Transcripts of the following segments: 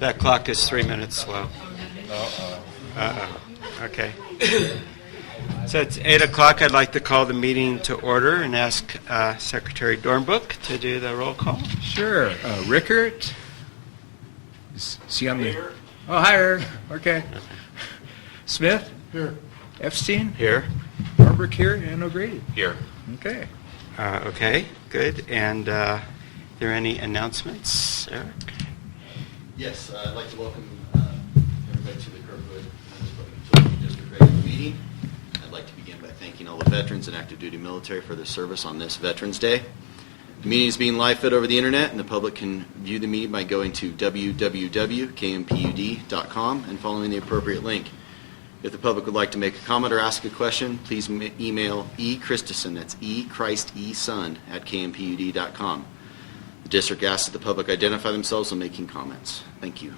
That clock is 3 minutes slow. Uh-oh. Okay. So it's 8 o'clock. I'd like to call the meeting to order and ask Secretary Dornbook to do the roll call. Sure. Rickert? Is he on the... Oh, hi, Eric. Okay. Smith? Here. Epstein? Here. Barbara here, and O'Grady? Here. Okay. Okay, good. And are there any announcements, Eric? Yes, I'd like to welcome everybody to the Kirkwood Municipal Utility District regular meeting. I'd like to begin by thanking all the veterans and active duty military for their service on this Veterans Day. The meeting is being live fed over the internet, and the public can view the meeting by going to www.kmpud.com and following the appropriate link. If the public would like to make a comment or ask a question, please email eChristison, that's eChristEson, at kmpud.com. The district asks that the public identify themselves when making comments. Thank you.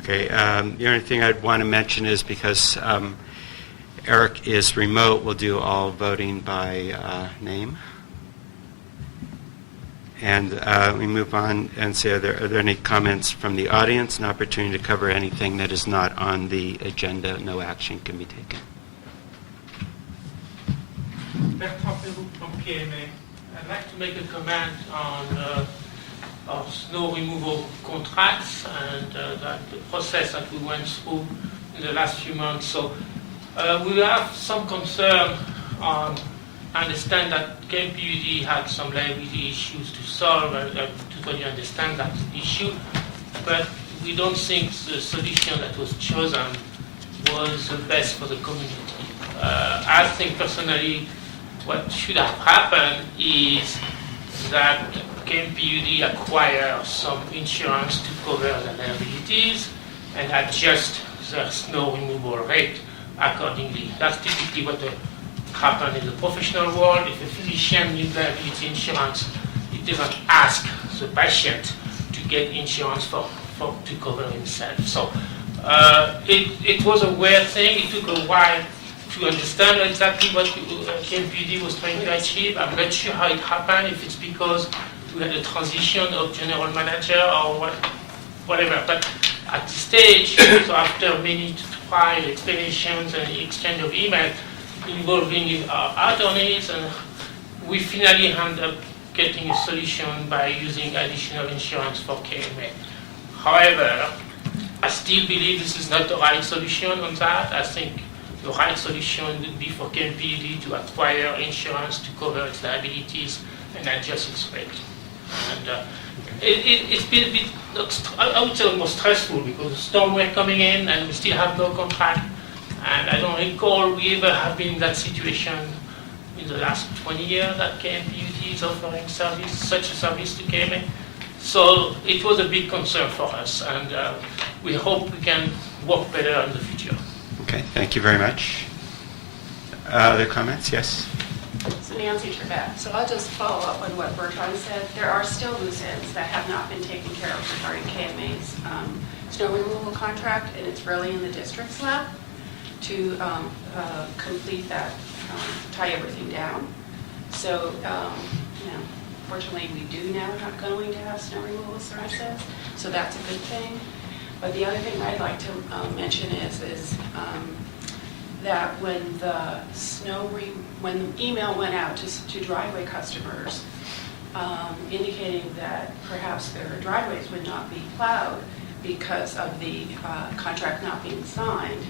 Okay, the only thing I'd want to mention is because Eric is remote, we'll do all voting by name. And we move on and say, are there any comments from the audience? An opportunity to cover anything that is not on the agenda. No action can be taken. From KMA. I'd like to make a comment on our snow removal contracts and the process that we went through in the last few months. So we have some concern on. I understand that KMPUD had some liability issues to solve, and I totally understand that issue, but we don't think the solution that was chosen was the best for the community. I think personally what should have happened is that KMPUD acquire some insurance to cover the liabilities and adjust their snow removal rate accordingly. That's typically what happen in the professional world. If a physician needs liability insurance, he doesn't ask the patient to get insurance to cover himself. So it was a weird thing. It took a while to understand exactly what KMPD was trying to achieve. I'm not sure how it happened, if it's because we had a transition of general manager or whatever. But at this stage, so after many trial explanations and exchange of emails, involving our attorneys, and we finally end up getting a solution by using additional insurance for KMA. However, I still believe this is not the right solution on that. I think the right solution would be for KMPD to acquire insurance to cover its liabilities and adjust its rate. And it's been a bit, I would say, almost stressful because the storm were coming in and we still have no contract. And I don't recall we ever have been in that situation in the last 20 years that KMPUD is offering such a service to KMA. So it was a big concern for us, and we hope we can work better in the future. Okay, thank you very much. Other comments? Yes? So Nancy Trebek. So I'll just follow up on what Bertrand said. There are still loose ends that have not been taken care of regarding KMA's snow removal contract, and it's really in the district's lap to complete that, tie everything down. So, fortunately we do now not going to have snow removal services, so that's a good thing. But the other thing I'd like to mention is that when the when the email went out to driveway customers, indicating that perhaps their driveways would not be plowed because of the contract not being signed,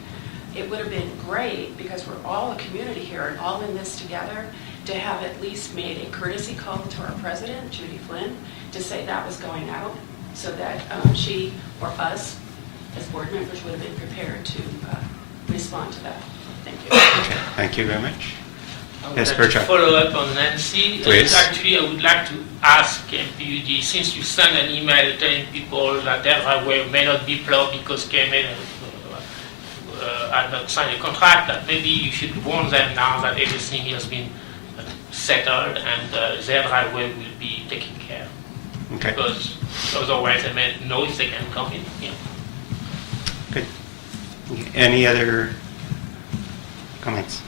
it would have been great, because we're all a community here and all in this together, to have at least made a courtesy call to our president, Judy Flynn, to say that was going out, so that she or us as board members would have been prepared to respond to that. Thank you. Okay, thank you very much. I would Yes, like to Bertrand. follow up on Nancy. Please. Actually, I would like to ask KMPUD, since you send an email telling people that their driveway may not be plowed because KMA had not signed a contract, that maybe you should warn them now that everything has been settled and their driveway will be taken care of. Okay. Because otherwise they may know if they can come in. Yeah. Good. Any other comments?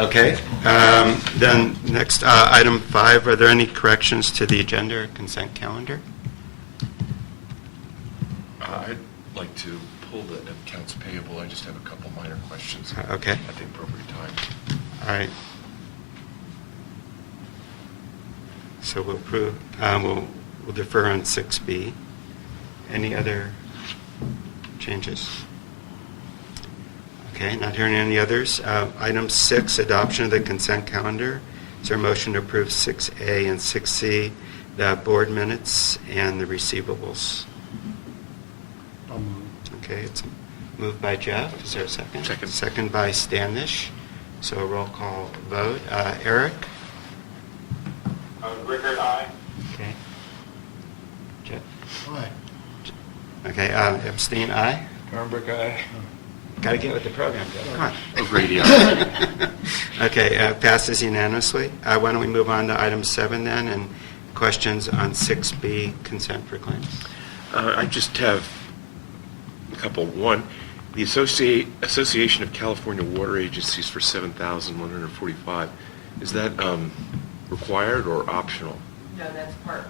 Okay. Then next, item 5, are there any corrections to the agenda or consent calendar? I'd like to pull the accounts payable. I just have a couple minor questions Okay. at the appropriate time. All right. So we'll approve, we'll defer on 6B. Any other changes? Okay, not hearing any others. Item 6, adoption of the consent calendar. Is there a motion to approve 6A and 6C, the board minutes and the receivables? Okay, it's moved by Jeff. Is there a second? Second. Second by Standish. So a roll call vote. Eric? Rickard, aye. Okay. Jeff? Aye. Okay, Epstein, aye? Dornbrook, aye. Got to get with the program, Jeff. Come on. O'Grady, Okay, passes unanimously. Why don't we move on to item 7 then, and questions on 6B, consent for claims? I just have a couple. One, the Association of California Water Agencies for $7,145. Is that required or optional? No, that's part,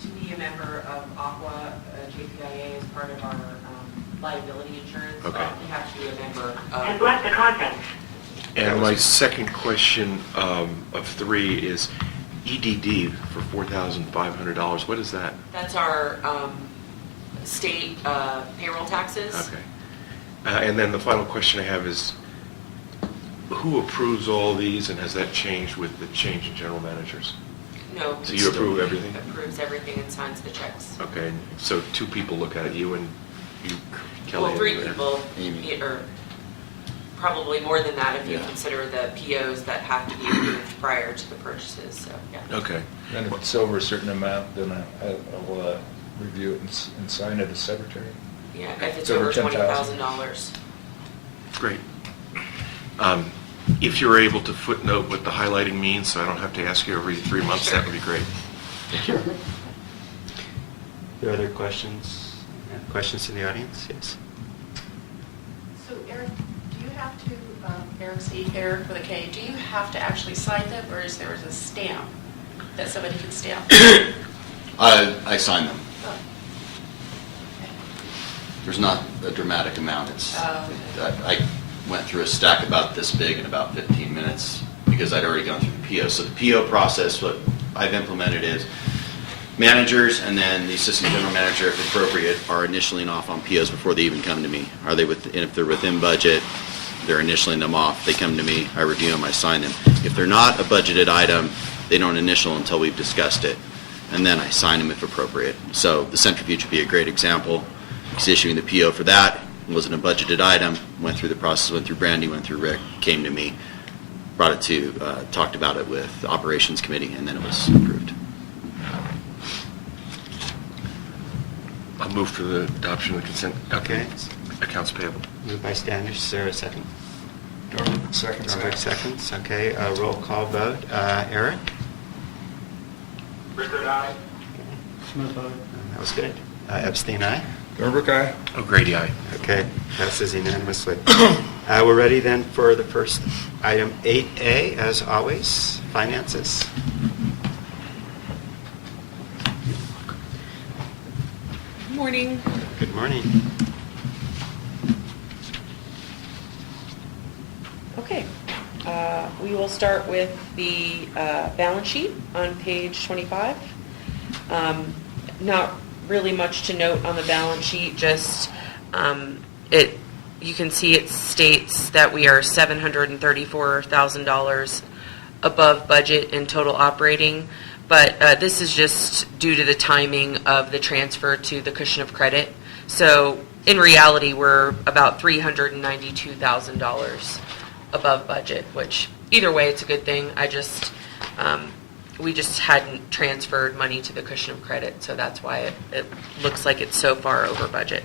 to be a member of Aqua, KPIA is part of our liability insurance. Okay. You have to be a member Has of. left the conference. And my second question of 3 is EDD for $4,500. What is that? That's our state payroll taxes. Okay. And then the final question I have is, who approves all these, and has that changed with the change in general managers? No. So you approve everything? Approves everything and signs the checks. Okay, so 2 people look at it, you and Kelly? Well, 3 and- people, Amy. or probably more than that if you Yeah. consider the POs that have to be approved prior to the purchases, so, yeah. Okay. Then if it's over a certain amount, then I will review it and sign it as secretary. Yeah, if it's Over over $10,000. $20,000. Great. If you're able to footnote what the highlighting means, so I don't have to ask you every 3 months, that would be great. Are there other questions? Questions in the audience? Yes. So Eric, do you have to, Eric with a K, do you have to actually sign them, or is there a stamp that somebody can stamp? I sign them. Oh. There's not a dramatic amount. It's, Oh. I went through a stack about this big in about 15 minutes because I'd already gone through the PO. So the PO process, what I've implemented is managers and then the assistant general manager, if appropriate, are initialing off on POs before they even come to me. And if they're within budget, they're initialing them off. They come to me, I review them, I sign them. If they're not a budgeted item, they don't initial until we've discussed it. And then I sign them if appropriate. So the centrifuge would be a great example. He's issuing the PO for that. It wasn't a budgeted item. Went through the process, went through Brandy, went through Rick, came to me, brought it to, talked about it with the operations committee, and then it was approved. I'll move for the adoption of the consent Okay. accounts payable. Moved by Standish. Is there a second? Dornbrook, second. Dornbrook seconds. Okay, roll call vote. Eric? Rickard, aye. That was good. Epstein, aye? Dornbrook, aye. O'Grady, aye. Okay, passes unanimously. We're ready then for the first item, 8A, as always, finances. Morning. Good morning. Okay, we will start with the balance sheet on page 25. Not really much to note on the balance sheet, just you can see it states that we are $734,000 above budget in total operating, but this is just due to the timing of the transfer to the cushion of credit. So in reality, we're about $392,000 above budget, which either way, it's a good thing. We just hadn't transferred money to the cushion of credit, so that's why it looks like it's so far over budget.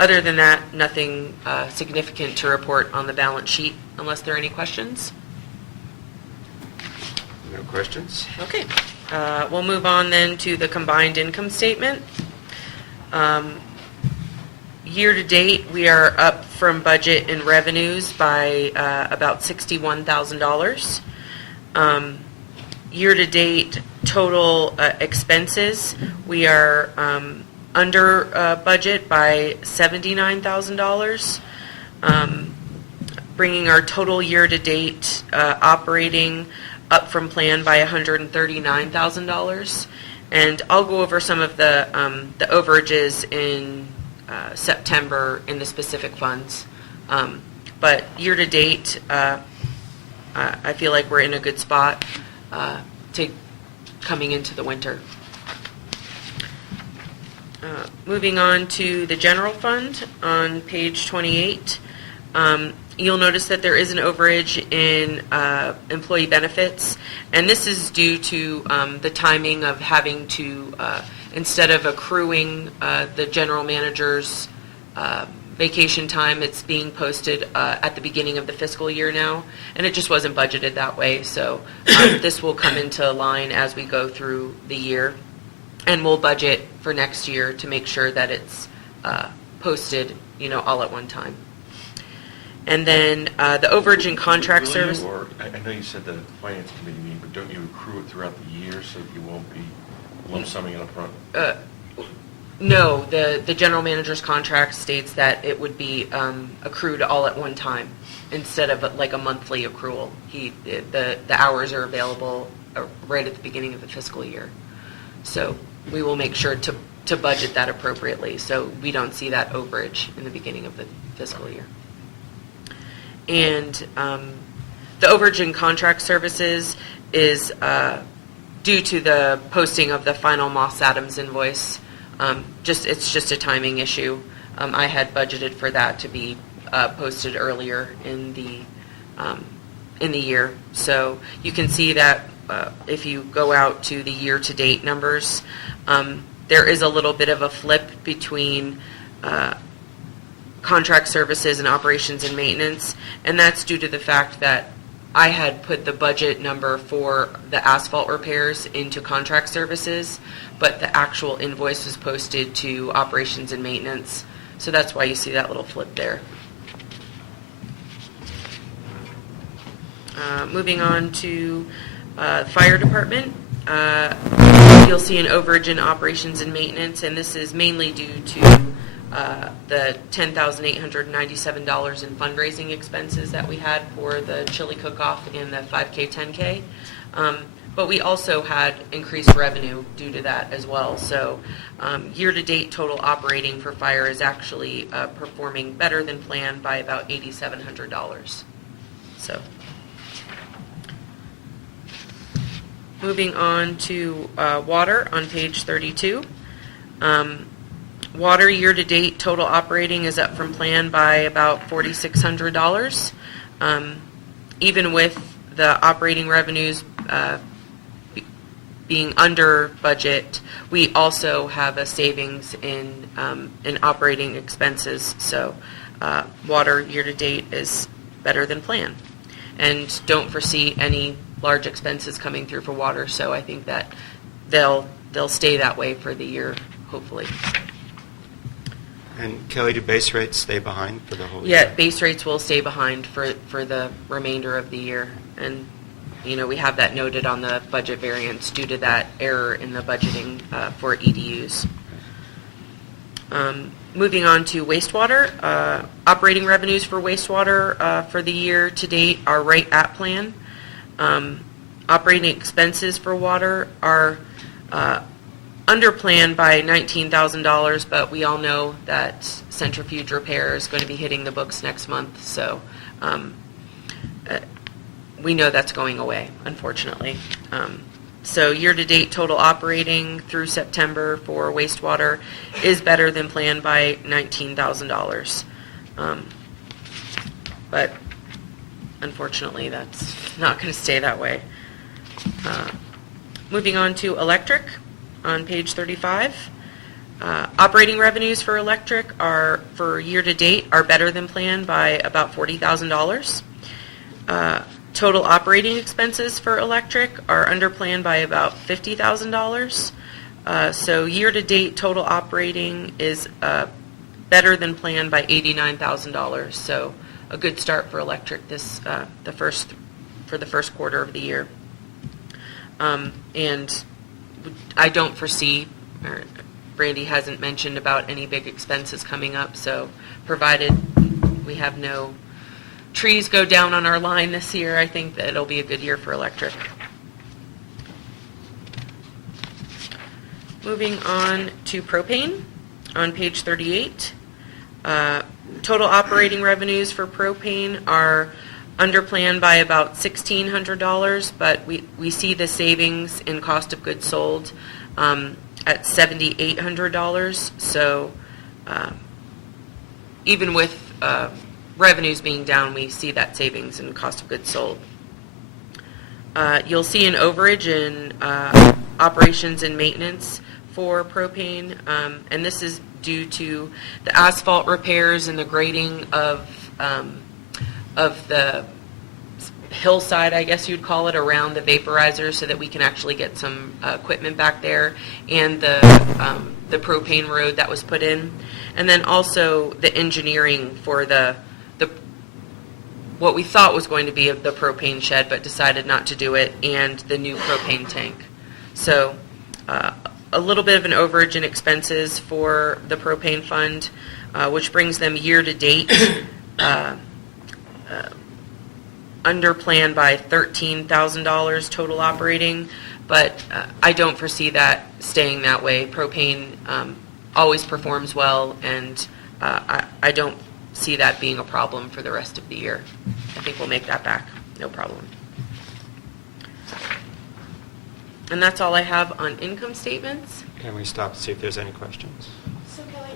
Other than that, nothing significant to report on the balance sheet, unless there are any questions. No questions? Okay, we'll move on then to the combined income statement. Year-to-date, we are up from budget in revenues by about $61,000. Year-to-date total expenses, we are under budget by $79,000, bringing our total year-to-date operating up from plan by $139,000. And I'll go over some of the overages in September in the specific funds. But year-to-date, I feel like we're in a good spot to coming into the winter. Moving on to the general fund on page 28, you'll notice that there is an overage in employee benefits, and this is due to the timing of having to, instead of accruing the general manager's vacation time, it's being posted at the beginning of the fiscal year now, and it just wasn't budgeted that way. So this will come into line as we go through the year, and we'll budget for next year to make sure that it's posted, all at one time. And then the overage in contract Will service. you, or, I know you said the finance committee meeting, but don't you accrue it throughout the year so that you won't be lump summing it up front? No, the general manager's contract states that it would be accrued all at one time instead of like a monthly accrual. The hours are available right at the beginning of the fiscal year. So we will make sure to budget that appropriately so we don't see that overage in the beginning of the fiscal year. And the overage in contract services is due to the posting of the final Moss Adams invoice. It's just a timing issue. I had budgeted for that to be posted earlier in the year. So you can see that if you go out to the year-to-date numbers, there is a little bit of a flip between contract services and operations and maintenance, and that's due to the fact that I had put the budget number for the asphalt repairs into contract services, but the actual invoice was posted to operations and maintenance. So that's why you see that little flip there. Moving on to fire department. You'll see an overage in operations and maintenance, and this is mainly due to the $10,897 in fundraising expenses that we had for the chili cook-off and the 5K, 10K. But we also had increased revenue due to that as well. So year-to-date total operating for fire is actually performing better than planned by about $8,700. So moving on to water on page 32. Water year-to-date total operating is up from plan by about $4,600. Even with the operating revenues being under budget, we also have a savings in operating expenses. So water year-to-date is better than planned. And don't foresee any large expenses coming through for water, so I think that they'll stay that way for the year, hopefully. And Kelly, do base rates stay behind for the whole year? Yeah, base rates will stay behind for the remainder of the year. And, we have that noted on the budget variance due to that error in the budgeting for EDUs. Moving on to wastewater. Operating revenues for wastewater for the year to date are right at plan. Operating expenses for water are under plan by $19,000, but we all know that centrifuge repair is going to be hitting the books next month, so we know that's going away, unfortunately. So year-to-date total operating through September for wastewater is better than planned by $19,000. But unfortunately, that's not going to stay that way. Moving on to electric on page 35. Operating revenues for electric are, for year-to-date, are better than planned by about $40,000. Total operating expenses for electric are under plan by about $50,000. So year-to-date total operating is better than planned by $89,000. So a good start for electric for the first quarter of the year. And I don't foresee, or Brandy hasn't mentioned about any big expenses coming up, so provided we have no trees go down on our line this year, I think that it'll be a good year for electric. Moving on to propane on page 38. Total operating revenues for propane are under plan by about $1,600, but we see the savings in cost of goods sold at $7,800. So even with revenues being down, we see that savings in cost of goods sold. You'll see an overage in operations and maintenance for propane, and this is due to the asphalt repairs and the grading of the hillside, I guess you'd call it, around the vaporizer, so that we can actually get some equipment back there, and the propane road that was put in, and then also the engineering for the what we thought was going to be the propane shed, but decided not to do it, and the new propane tank. So a little bit of an overage in expenses for the propane fund, which brings them year to date under plan by $13,000 total operating, but I don't foresee that staying that way. Propane always performs well, and I don't see that being a problem for the rest of the year. I think we'll make that back, no problem. And that's all I have on income statements. Can we stop to see if there's any questions? So Kelly,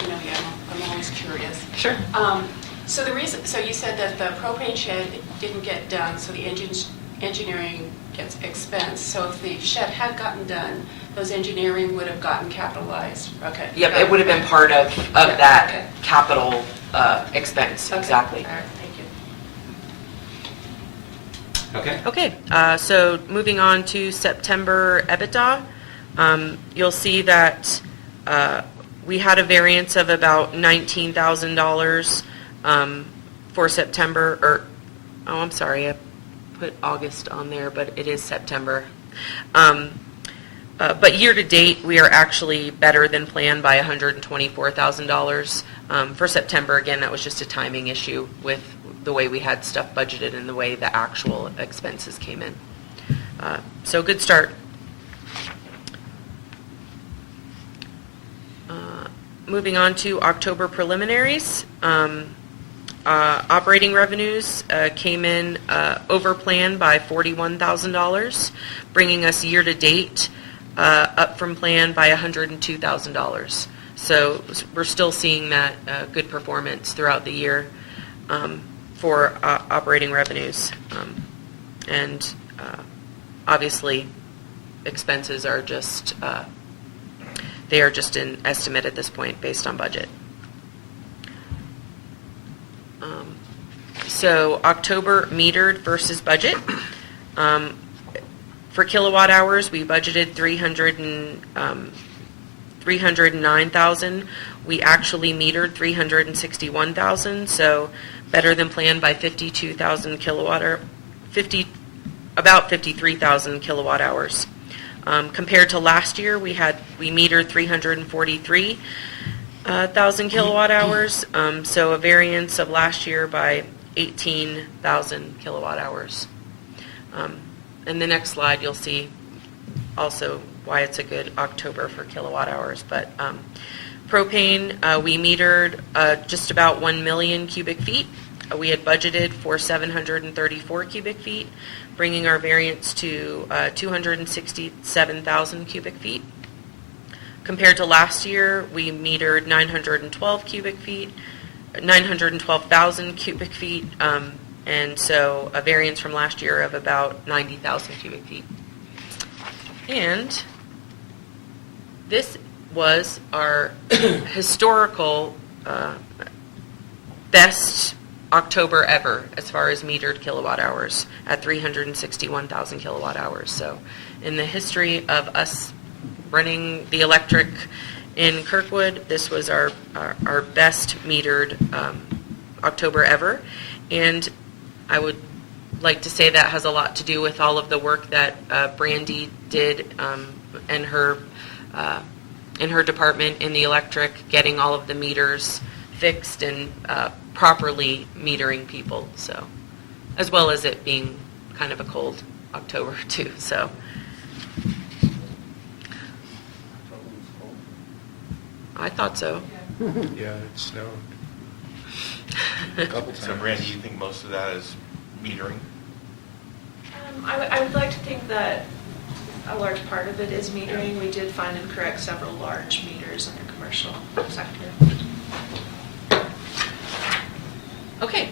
I'm always curious. Sure. So the reason, so you said that the propane shed didn't get done, so the engineering gets expensed. So if the shed had gotten done, those engineering would have gotten capitalized. Okay. Yep, it would have been part of that okay. capital expense, Okay. exactly. All right, thank you. Okay. Okay, so moving on to September EBITDA, you'll see that we had a variance of about $19,000 for September, I'm sorry, I put August on there, but it is September. But year to date, we are actually better than planned by $124,000. For September, again, that was just a timing issue with the way we had stuff budgeted and the way the actual expenses came in. So good start. Moving on to October preliminaries. Operating revenues came in over plan by $41,000, bringing us year to date up from plan by $102,000. So we're still seeing that good performance throughout the year for operating revenues. And obviously, expenses are just, they are just an estimate at this point based on budget. So October metered versus budget. For kilowatt hours, we budgeted 309,000. We actually metered 361,000, so better than planned by 52,000 kilowatt hour, about 53,000 kilowatt hours. Compared to last year, we metered 343,000 kilowatt hours, so a variance of last year by 18,000 kilowatt hours. In the next slide, you'll see also why it's a good October for kilowatt hours. But propane, we metered just about 1 million cubic feet. We had budgeted for 734 cubic feet, bringing our variance to 267,000 cubic feet. Compared to last year, we metered 912,000 cubic feet, and so a variance from last year of about 90,000 cubic feet. And this was our historical best October ever as far as metered kilowatt hours at 361,000 kilowatt hours. So in the history of us running the electric in Kirkwood. This was our best metered October ever, and I would like to say that has a lot to do with all of the work that Brandy did and her in her department in the electric, getting all of the meters fixed and properly metering people. So, as well as it being kind of a cold October too. So, I thought so. Yeah, it snowed. A couple So times. Randy, you think most of that is metering? I would like to think that a large part of it is metering. We did find and correct several large meters in the commercial sector. Okay,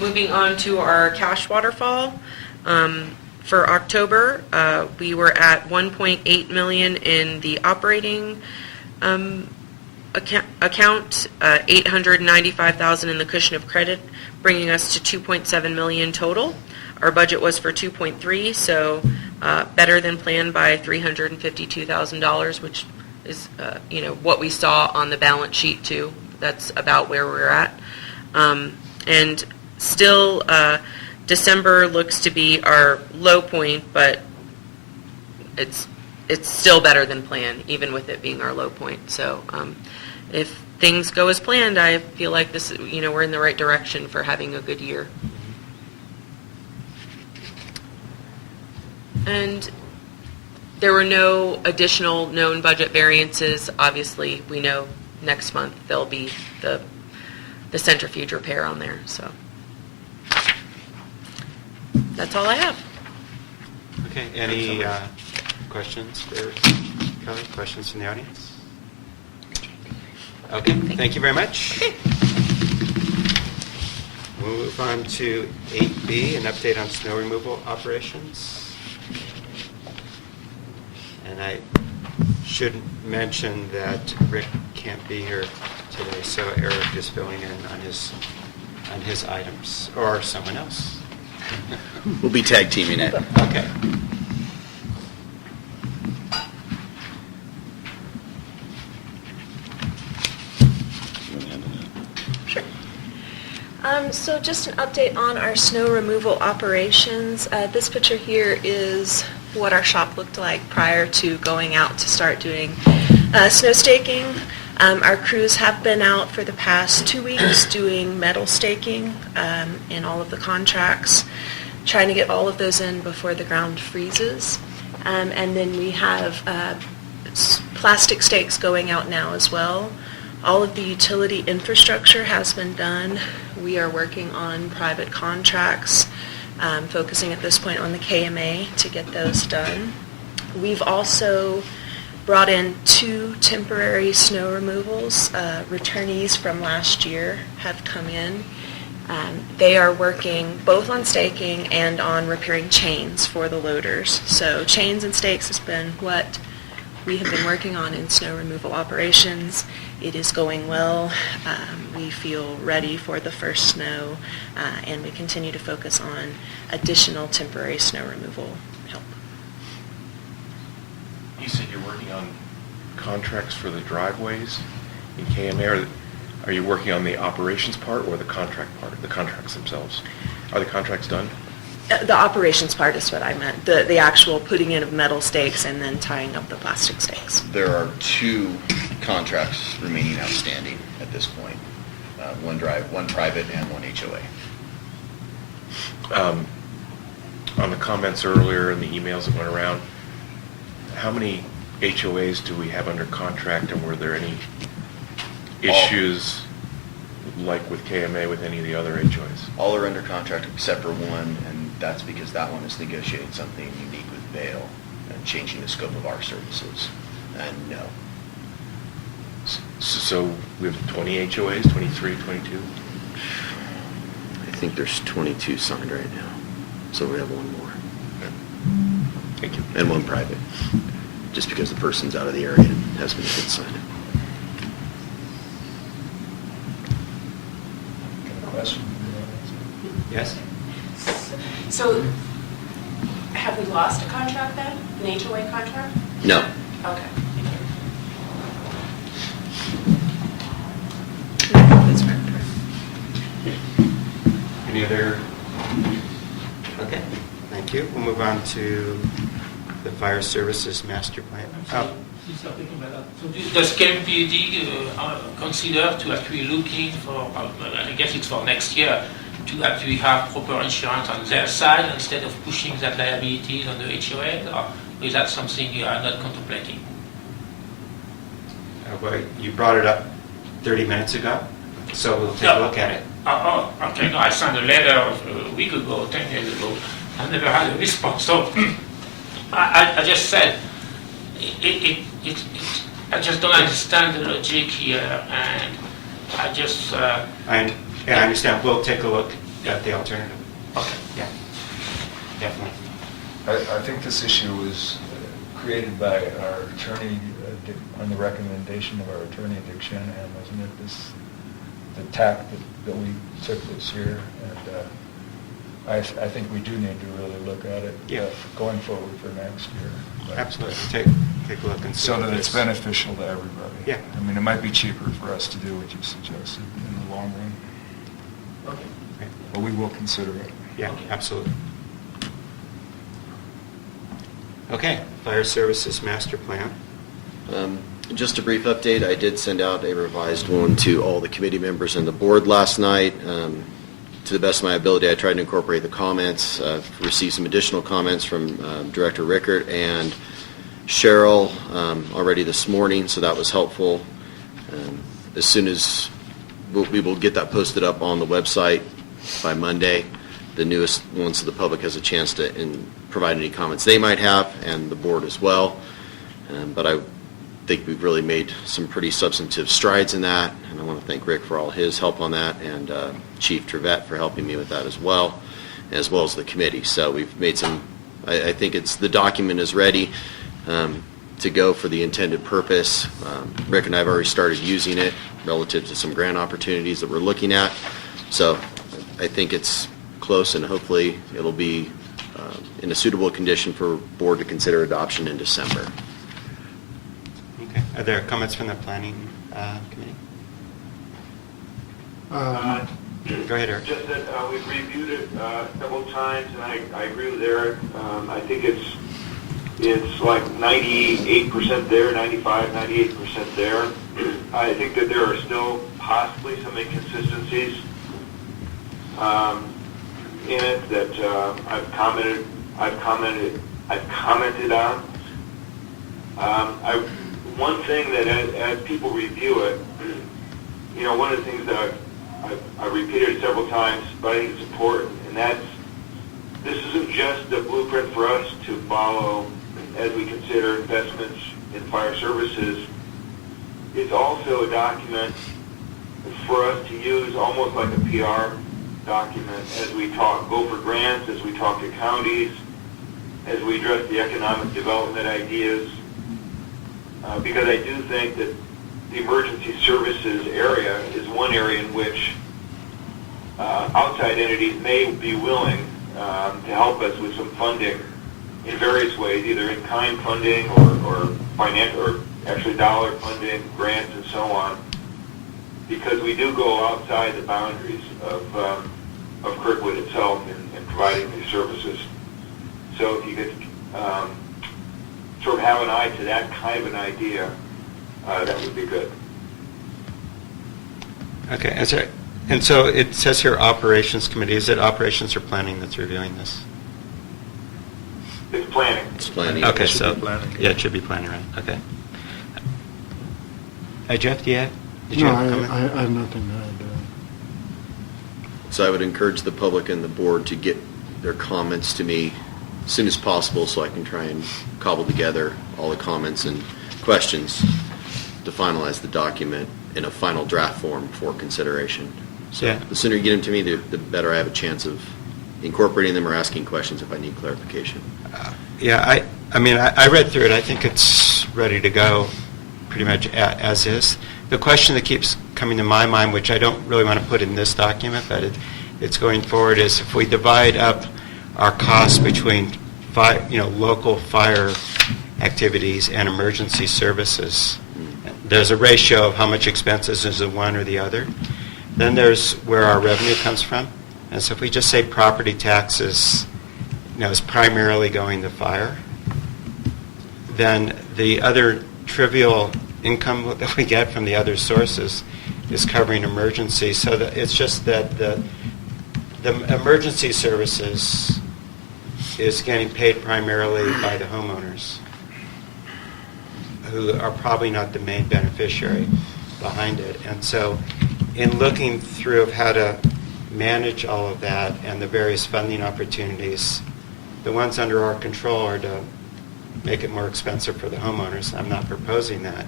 moving on to our cash waterfall. For October, we were at 1.8 million in the operating account, 895,000 in the cushion of credit, bringing us to 2.7 million total. Our budget was for 2.3, so better than planned by $352,000, which is what we saw on the balance sheet too. That's about where we're at. And still, December looks to be our low point, but it's still better than planned, even with it being our low point. So if things go as planned, I feel like this, we're in the right direction for having a good year. And there were no additional known budget variances. Obviously, we know next month there'll be the centrifuge repair on there. So that's all I have. Okay, any questions for Kelly? Questions from the audience? Okay, thank you very much. Okay. We'll move on to 8B, an update on snow removal operations. And I should mention that Rick can't be here today, so Eric is filling in on his items, or someone else. We'll be tag teaming it. Okay. Sure. So just an update on our snow removal operations. This picture here is what our shop looked like prior to going out to start doing snow staking. Our crews have been out for the past 2 weeks doing metal staking in all of the contracts, trying to get all of those in before the ground freezes. And then we have plastic stakes going out now as well. All of the utility infrastructure has been done. We are working on private contracts, focusing at this point on the KMA to get those done. We've also brought in 2 temporary snow removals. Returnees from last year have come in. They are working both on staking and on repairing chains for the loaders. So chains and stakes has been what we have been working on in snow removal operations. It is going well. We feel ready for the first snow, and we continue to focus on additional temporary snow removal help. You said you're working on contracts for the driveways in KMA. Are you working on the operations part or the contract part, the contracts themselves? Are the contracts done? The operations part is what I meant, the actual putting in of metal stakes and then tying up the plastic stakes. There are 2 contracts remaining outstanding at this point. One private and one HOA. On the comments earlier and the emails that went around, how many HOAs do we have under contract, and were there any issues like with KMA with any of the other HOAs? All are under contract except for one, and that's because that one is negotiating something unique with Vail and changing the scope of our services. And no. So we have 20 HOAs, 23, 22? I think there's 22 signed right now. So we have one more. Thank you. And one private. Just because the person's out of the area and hasn't been able to sign it. Question? Yes? So have we lost a contract then, an HOA contract? No. Okay. Any other? Okay, thank you. We'll move on to the Fire Services Master Plan. So does KMPUD consider to actually looking for, I guess it's for next year, to actually have proper insurance on their side instead of pushing that liabilities on the HOA, or is that something you are not contemplating? Well, you brought it up 30 minutes ago, so we'll take a look at it. Okay. No, I signed a letter a week ago, 10 days ago. I never had a response. So I just said, I just don't understand the logic here, and I just... I understand. We'll take a look at the alternative. Okay. Yeah, definitely. I think this issue was created by our attorney, on the recommendation of our attorney, Dick Shanahan, wasn't it? The tack that we took this year, and I think we do need to really look at it going forward for next year. But Absolutely. Take a look and see. so what that it's this- beneficial to everybody. Yeah. I mean, it might be cheaper for us to do what you suggested in the long run, Okay. Right. but we will consider it. Yeah, absolutely. Okay, Fire Services Master Plan. Just a brief update, I did send out a revised one to all the committee members and the board last night. To the best of my ability, I tried to incorporate the comments. I've received some additional comments from Director Rickert and Cheryl already this morning, so that was helpful. As soon as we will get that posted up on the website by Monday, the newest ones so the public has a chance to provide any comments they might have, and the board as well. But I think we've really made some pretty substantive strides in that, and I want to thank Rick for all his help on that, and Chief Trevette for helping me with that as well as the committee. So we've made some, I think the document is ready to go for the intended purpose. Rick and I have already started using it relative to some grant opportunities that we're looking at. So I think it's close, and hopefully it'll be in a suitable condition for board to consider adoption in December. Okay. Are there comments from the Planning Committee? Go ahead, Eric. Just that we've reviewed it several times, and I agree with Eric. I think it's like 98% there, 95, 98% there. I think that there are still possibly some inconsistencies in it that I've commented on. One thing that as people review it, one of the things that I've repeated several times, but I think it's important, and this isn't just a blueprint for us to follow as we consider investments in fire services. It's also a document for us to use almost like a PR document as we go for grants, as we talk to counties, as we address the economic development ideas. Because I do think that the emergency services area is one area in which outside entities may be willing to help us with some funding in various ways, either in-kind funding or financial, or actually dollar funding, grants, and so on, because we do go outside the boundaries of Kirkwood itself in providing these services. So if you could sort of have an eye to that kind of an idea, that would be good. Okay. And so it says here Operations Committee. Is it Operations or Planning that's reviewing this? It's planning. It's planning. Okay, It should so be planning. yeah, it should be planning, right? Okay. Jeff, did you have a comment? I have nothing to add. So I would encourage the public and the board to get their comments to me as soon as possible so I can try and cobble together all the comments and questions to finalize the document in a final draft form for consideration. So Yeah. the sooner you get them to me, the better I have a chance of incorporating them or asking questions if I need clarification. Yeah, I mean, I read through it. I think it's ready to go pretty much as is. The question that keeps coming to my mind, which I don't really want to put in this document, but it's going forward, is if we divide up our costs between local fire activities and emergency services, there's a ratio of how much expenses is in one or the other. Then there's where our revenue comes from, And so if we just say property taxes, is primarily going to fire, then the other trivial income that we get from the other sources is covering emergency. So that it's just that the emergency services is getting paid primarily by the homeowners, who are probably not the main beneficiary behind it. And so in looking through of how to manage all of that and the various funding opportunities, the ones under our control are to make it more expensive for the homeowners. I'm not proposing that.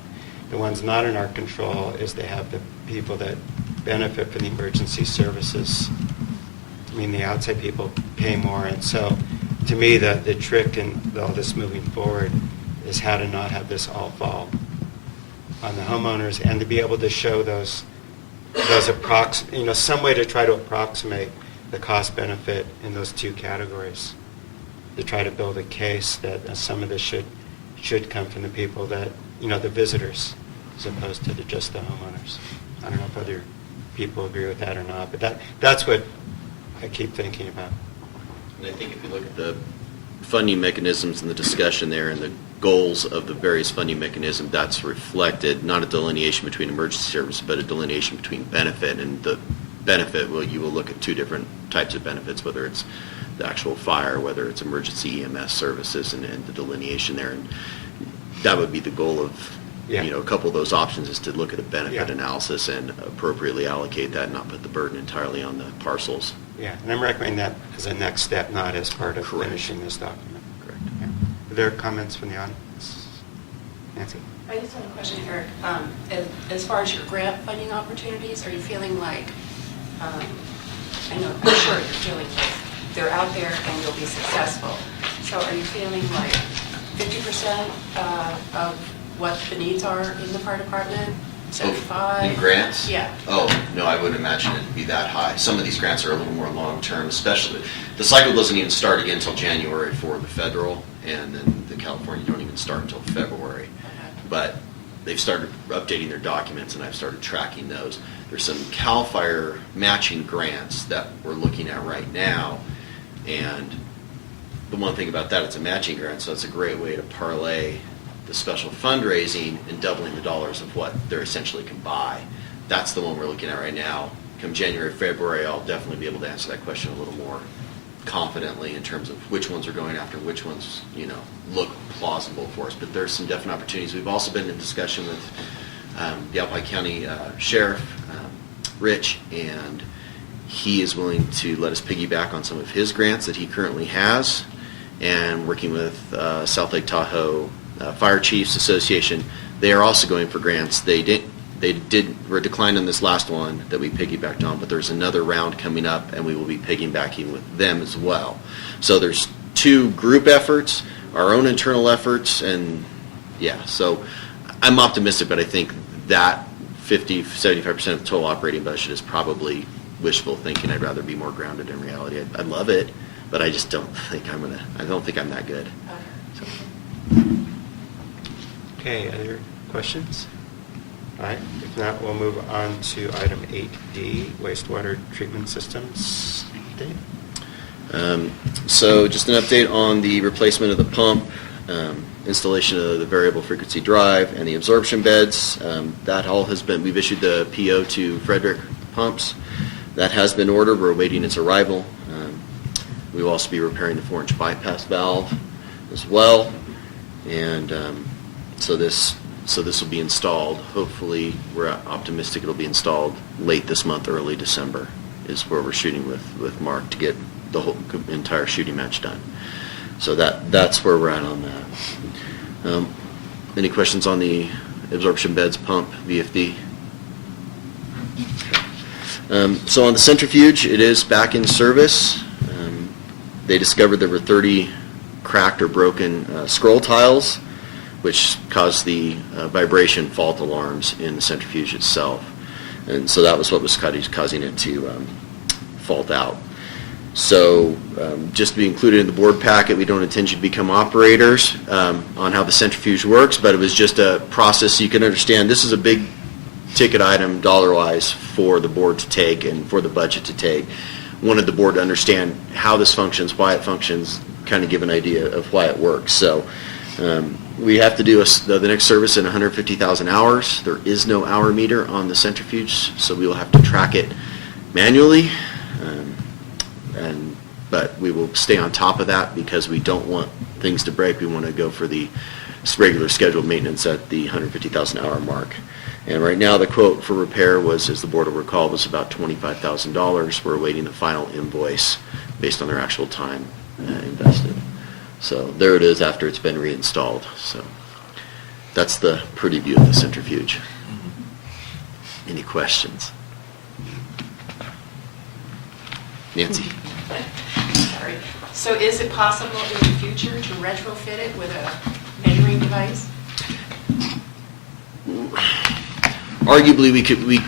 The ones not in our control is to have the people that benefit from the emergency services, the outside people, pay more. And so to me, the trick in all this moving forward is how to not have this all fall on the homeowners, and to be able to show those some way to try to approximate the cost benefit in those two categories, to try to build a case that some of this should come from the people that, the visitors, as opposed to just the homeowners. I don't know if other people agree with that or not, but that's what I keep thinking about. And I think if you look at the funding mechanisms and the discussion there and the goals of the various funding mechanism, that's reflected, not a delineation between emergency services, but a delineation between benefit. And the benefit, you will look at two different types of benefits, whether it's the actual fire, whether it's emergency EMS services, and the delineation there. And that would be the goal of, a couple of those options, is to look at a benefit analysis and appropriately allocate that and not put the burden entirely on the parcels. Yeah, and I'm recommending that as a next step, not as part of finishing this document. Correct. Yeah. Are there comments from the audience? Nancy? I just have a question, Eric. As far as your grant funding opportunities, are you feeling like, I know, I'm sure you're feeling like they're out there and you'll be successful. So are you feeling like 50% of what the needs are in the fire department? 75? In grants? Yeah. Oh, no, I wouldn't imagine it to be that high. Some of these grants are a little more long-term, especially. The cycle doesn't even start again until January for the federal, and then the California don't even start until February. But they've started updating their documents, and I've started tracking those. There's some CAL FIRE matching grants that we're looking at right now, and the one thing about that, it's a matching grant, so it's a great way to parlay the special fundraising and doubling the dollars of what they essentially can buy. That's the one we're looking at right now. Come January, February, I'll definitely be able to answer that question a little more confidently in terms of which ones are going after, which ones, look plausible for us. But there's some definite opportunities. We've also been in discussion with the Alpine County Sheriff, Rich, and he is willing to let us piggyback on some of his grants that he currently has, and working with South Lake Tahoe Fire Chiefs Association. They are also going for grants. They were declined on this last one that we piggybacked on, but there's another round coming up, and we will be piggybacking with them as well. So there's two group efforts, our own internal efforts, and so I'm optimistic, but I think that 50-75% of the total operating budget is probably wishful thinking. I'd rather be more grounded in reality. I love it, but I just don't think I don't think I'm that good. So. Okay, other questions? All right, if not, we'll move on to item 8D, wastewater treatment systems. Dave? So just an update on the replacement of the pump, installation of the variable frequency drive, and the absorption beds. That all has been, we've issued the PO to Frederick Pumps. That has been ordered. We're awaiting its arrival. We will also be repairing the 4-inch bypass valve as well. And so this will be installed. Hopefully, we're optimistic it'll be installed late this month, early December is where we're shooting with Mark to get the whole entire shooting match done. So that's where we're at on that. Any questions on the absorption beds, pump, VFD? So on the centrifuge, it is back in service. They discovered there were 30 cracked or broken scroll tiles, which caused the vibration fault alarms in the centrifuge itself. And so that was what was causing it to fault out. So just to be included in the board packet, we don't intend you to become operators on how the centrifuge works, but it was just a process so you can understand this is a big ticket item dollar-wise for the board to take and for the budget to take. wanted the board to understand how this functions, why it functions, kind of give an idea of why it works. So we have to do the next service in 150,000 hours. There is no hour meter on the centrifuge, so we will have to track it manually. But we will stay on top of that because we don't want things to break. We want to go for the regular scheduled maintenance at the 150,000 hour mark. And right now the quote for repair was, as the board will recall, was about $25,000. We're awaiting the final invoice based on their actual time invested. So there it is after it's been reinstalled. So that's the pretty view of the centrifuge. Any questions? Nancy? Sorry. So is it possible in the future to retrofit it with a measuring device? Arguably,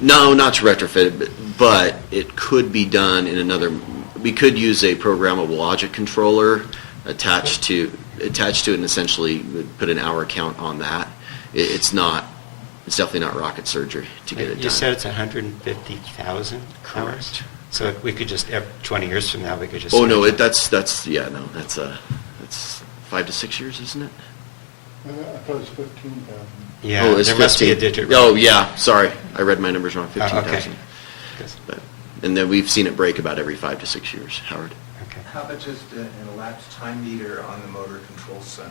no, not to retrofit it, but it could be done in another. We could use a programmable logic controller attached to it, and essentially put an hour count on that. It's definitely not rocket surgery to get it done. You said it's 150,000 hours? Correct. So we could just, 20 years from now, we could just... Oh no, that's 5 to 6 years, isn't it? I thought it was 15,000. Yeah, Oh, it's there must be a 15. digit. Oh yeah, sorry, I read my numbers wrong. 15,000. Okay. But, and then we've seen it break about every 5 to 6 years. Howard. Okay. How about just an elapsed time meter on the motor control center?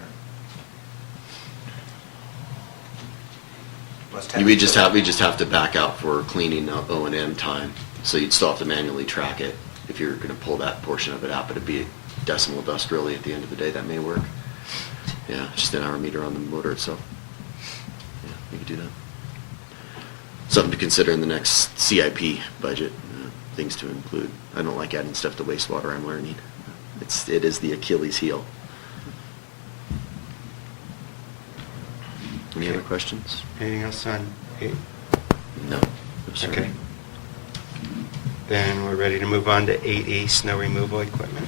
We just have to back out for cleaning O&M time, so you'd still have to manually track it if you're going to pull that portion of it out, but it'd be decimal dust really at the end of the day. That may work. Yeah, just an hour meter on the motor itself. Yeah, we could do that. Something to consider in the next CIP budget, things to include. I don't like adding stuff to wastewater, I'm learning. It is the Achilles heel. Any other questions? Anything else on 8? No. No, sir. Okay. Then we're ready to move on to 8E, snow removal equipment.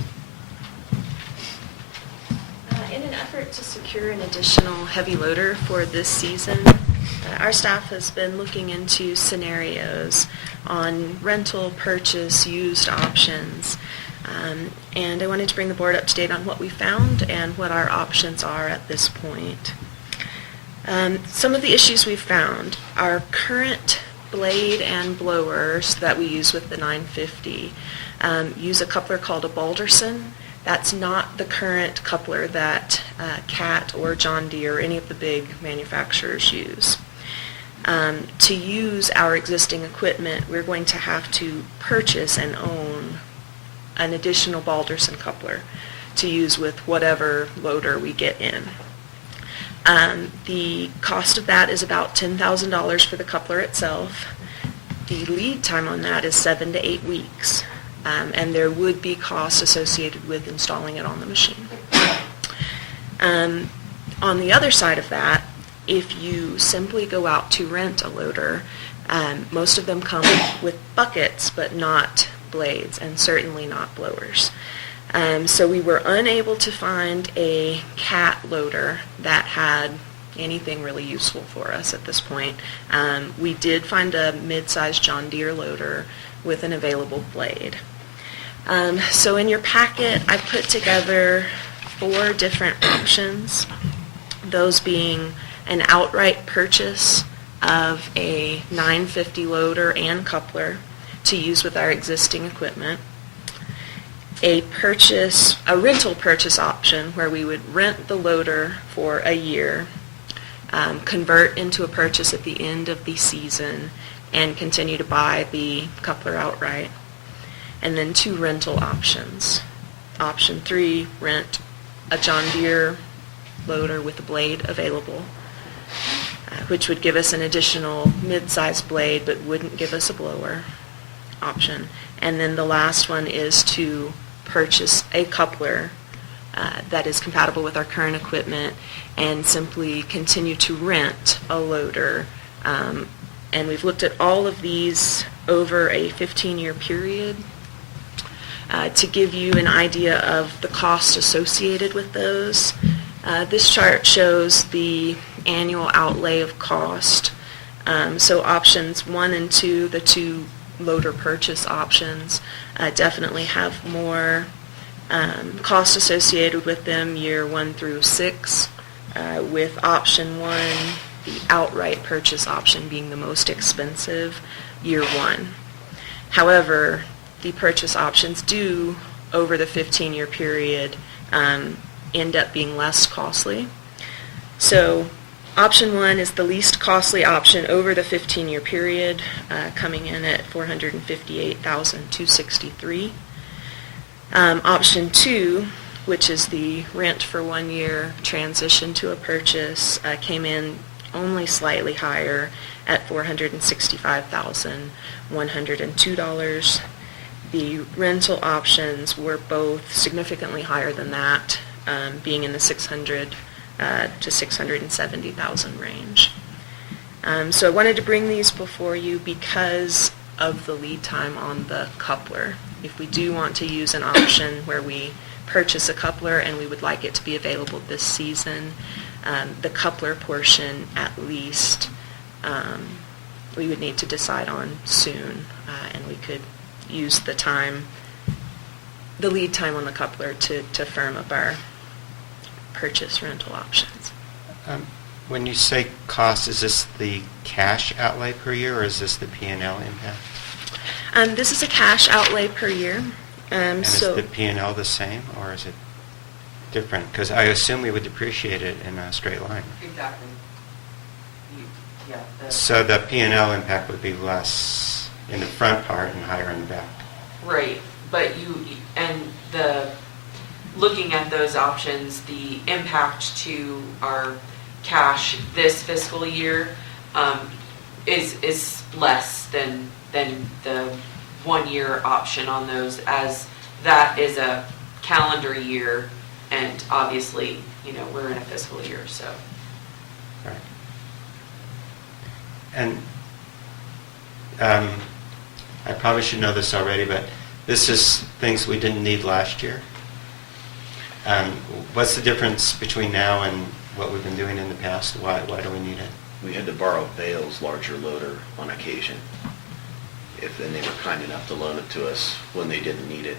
In an effort to secure an additional heavy loader for this season, our staff has been looking into scenarios on rental, purchase, used options. And I wanted to bring the board up to date on what we found and what our options are at this point. Some of the issues we've found are current blade and blowers that we use with the 950 use a coupler called a Balderson. That's not the current coupler that CAT or John Deere or any of the big manufacturers use. To use our existing equipment, we're going to have to purchase and own an additional Balderson coupler to use with whatever loader we get in. The cost of that is about $10,000 for the coupler itself. The lead time on that is 7 to 8 weeks, and there would be costs associated with installing it on the machine. On the other side of that, if you simply go out to rent a loader, most of them come with buckets but not blades, and certainly not blowers. So we were unable to find a CAT loader that had anything really useful for us at this point. We did find a mid-sized John Deere loader with an available blade. So in your packet, I put together 4 different options, those being an outright purchase of a 950 loader and coupler to use with our existing equipment, a rental purchase option where we would rent the loader for a year, convert into a purchase at the end of the season, and continue to buy the coupler outright. And then 2 rental options. Option 3, rent a John Deere loader with a blade available, which would give us an additional mid-sized blade but wouldn't give us a blower option. And then the last one is to purchase a coupler that is compatible with our current equipment and simply continue to rent a loader. And we've looked at all of these over a 15-year period to give you an idea of the cost associated with those. This chart shows the annual outlay of cost. So options 1 and 2, the 2 loader purchase options definitely have more cost associated with them year 1 through 6, with option 1, the outright purchase option being the most expensive year 1. However, the purchase options do, over the 15-year period, end up being less costly. So option 1 is the least costly option over the 15-year period, coming in at $458,263. Option 2, which is the rent for 1 year transition to a purchase, came in only slightly higher at $465,102. The rental options were both significantly higher than that, being in the $600,000 to $670,000 range. So I wanted to bring these before you because of the lead time on the coupler. If we do want to use an option where we purchase a coupler and we would like it to be available this season, the coupler portion at least we would need to decide on soon, and we could use the lead time on the coupler to firm up our purchase rental options. When you say cost, is this the cash outlay per year, or is this the P&L impact? This is a cash outlay per year. And So is the P&L the same, or is it different? Because I assume we would depreciate it in a straight line. Exactly. So the P&L impact would be less in the front part and higher in the back. Right, but looking at those options, the impact to our cash this fiscal year is less than the 1 year option on those, as that is a calendar year, and obviously, we're in a fiscal year, so. Right. And I probably should know this already, but this is things we didn't need last year. What's the difference between now and what we've been doing in the past? Why do we need it? We had to borrow Bale's larger loader on occasion. Then they were kind enough to loan it to us when they didn't need it,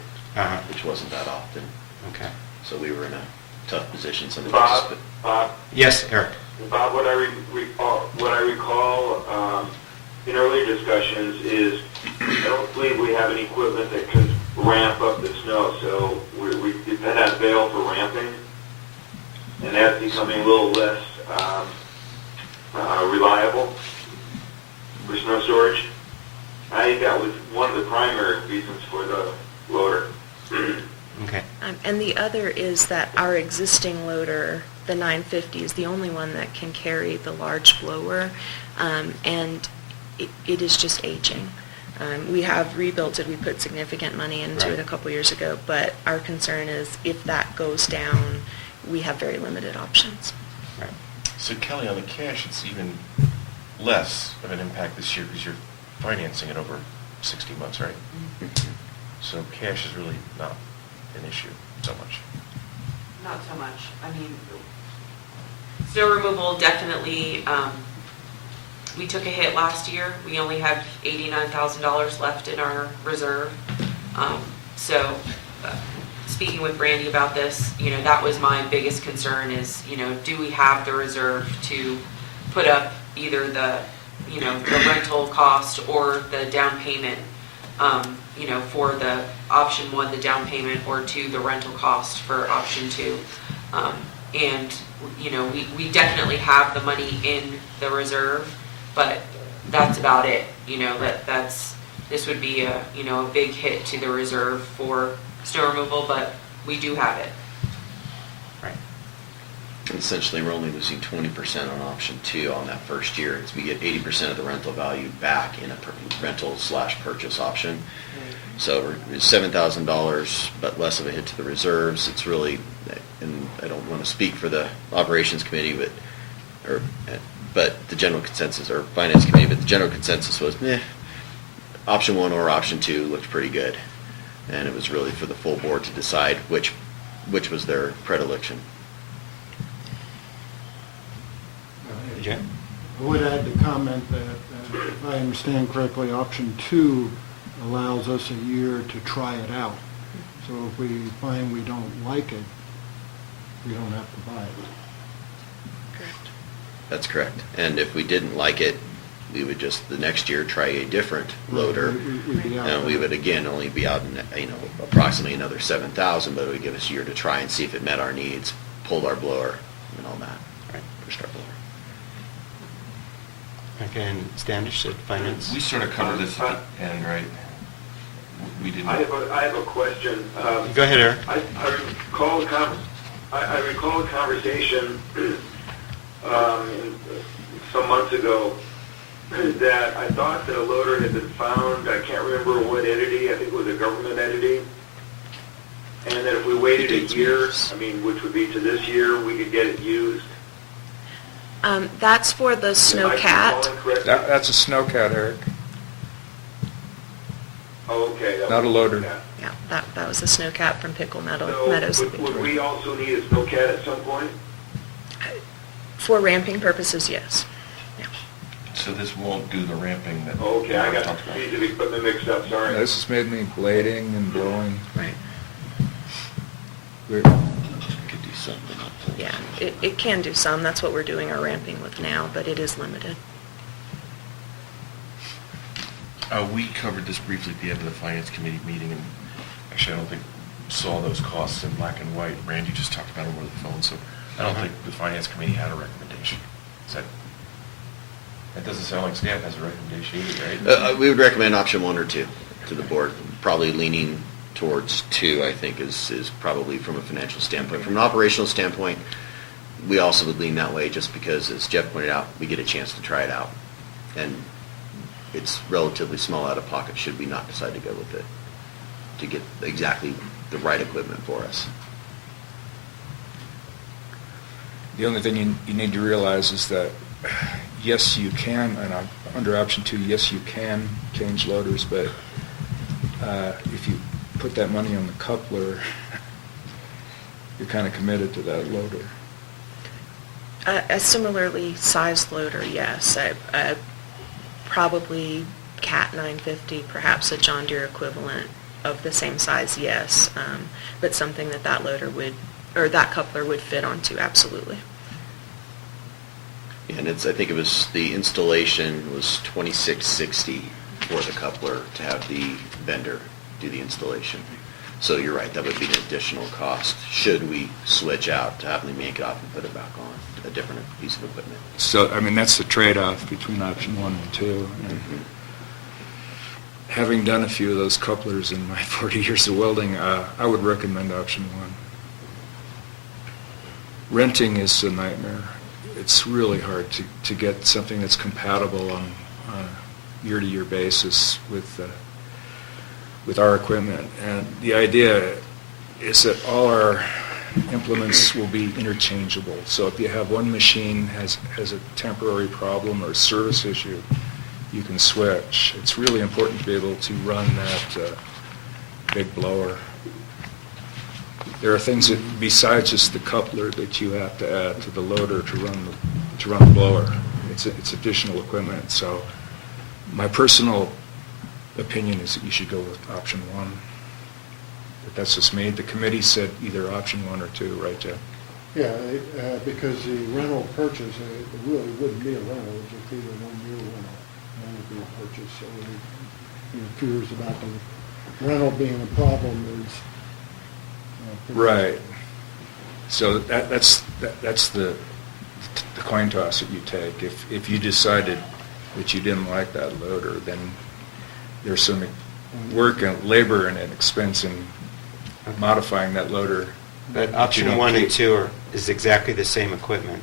which wasn't that often. Okay. So we were in a tough position. Some Bob, Yes, Eric. Bob, what I recall in earlier discussions is I don't believe we have any equipment that can ramp up the snow, so we depend on Vail for ramping, and that's becoming a little less reliable for snow storage. I think that was one of the primary reasons for the loader. Okay. And the other is that our existing loader, the 950, is the only one that can carry the large blower, and it is just aging. We have rebuilt it. We put significant money into it a couple years ago, but our concern is if that goes down, we have very limited options. Right. So Kelly, on the cash, it's even less of an impact this year because you're financing it over 60 months, right? So cash is really not an issue so much. Not so much. I mean, snow removal definitely, we took a hit last year. We only had $89,000 left in our reserve. Speaking with Brandy about this, that was my biggest concern is, do we have the reserve to put up either the rental cost or the down payment, for the option 1, the down payment, or 2, the rental cost for option 2. We definitely have the money in the reserve, but that's about it. This would be a big hit to the reserve for snow removal, but we do have it. Right. Essentially, we're only losing 20% on option 2 on that first year. We get 80% of the rental value back in a rental/purchase option. So it's $7,000, but less of a hit to the reserves. It's really, and I don't want to speak for the operations committee, but the general consensus, or finance committee, but the general consensus was, option 1 or option 2 looked pretty good. And it was really for the full board to decide which was their predilection. Jim? I would add the comment that if I understand correctly, option 2 allows us a year to try it out. So if we find we don't like it, we don't have to buy it. Correct. That's correct. And if we didn't like it, we would just the next year try a different loader. We'd be out. And we would again only be out in, approximately another 7,000, but it would give us a year to try and see if it met our needs, pulled our blower and all that. Right, pushed our blower. Okay, and Standish at Finance? We sort of covered this at the end, right? We didn't. I have a question. Go ahead, Eric. I recall a conversation some months ago that I thought that a loader had been found. I can't remember what entity. I think it was a government entity. And that if we waited a year, which would be to this year, we could get it used. That's for the Am I snowcat. recalling correctly? That's a snowcat, Eric. Oh, okay. that Not was a loader. snowcat. Yeah, that was the snowcat from Pickle Meadows. So would we also need a snowcat at some point? For ramping purposes, yes. Yeah. So this won't do the ramping that. Okay, I got talked about. these equipment mixed up, sorry. This is mainly blading and blowing. Right. Could do something. Yeah, it can do some. That's what we're doing our ramping with now, but it is limited. We covered this briefly at the end of the Finance Committee meeting, and actually, I don't think saw those costs in black and white. Randy just talked about them over the phone, so I don't think the Finance Committee had a recommendation. That doesn't sound like staff has a recommendation either, right? We would recommend option 1 or 2 to the board. Probably leaning towards 2, I think, is probably from a financial standpoint. From an operational standpoint, we also would lean that way just because, as Jeff pointed out, we get a chance to try it out. And it's relatively small out of pocket should we not decide to go with it to get exactly the right equipment for us. The only thing you need to realize is that, yes, you can, and under option 2, yes, you can change loaders, but if you put that money on the coupler, you're kind of committed to that loader. A similarly sized loader, yes. Probably Cat 950, perhaps a John Deere equivalent of the same size, yes. But something that loader would, or that coupler would fit onto, absolutely. And I think it was the installation was $26.60 for the coupler to have the vendor do the installation. So you're right, that would be an additional cost should we switch out to have them yank it off and put it back on a different piece of equipment. So, that's the trade-off between option 1 and 2. And having done a few of those couplers in my 40 years of welding, I would recommend option 1. Renting is a nightmare. It's really hard to get something that's compatible on a year-to-year basis with our equipment. And the idea is that all our implements will be interchangeable. So if you have one machine has a temporary problem or a service issue, you can switch. It's really important to be able to run that big blower. There are things that, besides just the coupler, that you have to add to the loader to run the blower. It's additional equipment. So my personal opinion is that you should go with option 1. But that's just me. The committee said either option 1 or 2, right, Jeff? Yeah, because the rental purchase, it really wouldn't be a rental, it would just be a 1-year rental. That would be a purchase. So fears about the rental being a problem is... Right. So that's the coin toss that you take. If you decided that you didn't like that loader, then there's some work and labor and an expense in modifying that loader. But option 1 and 2 is exactly the same equipment.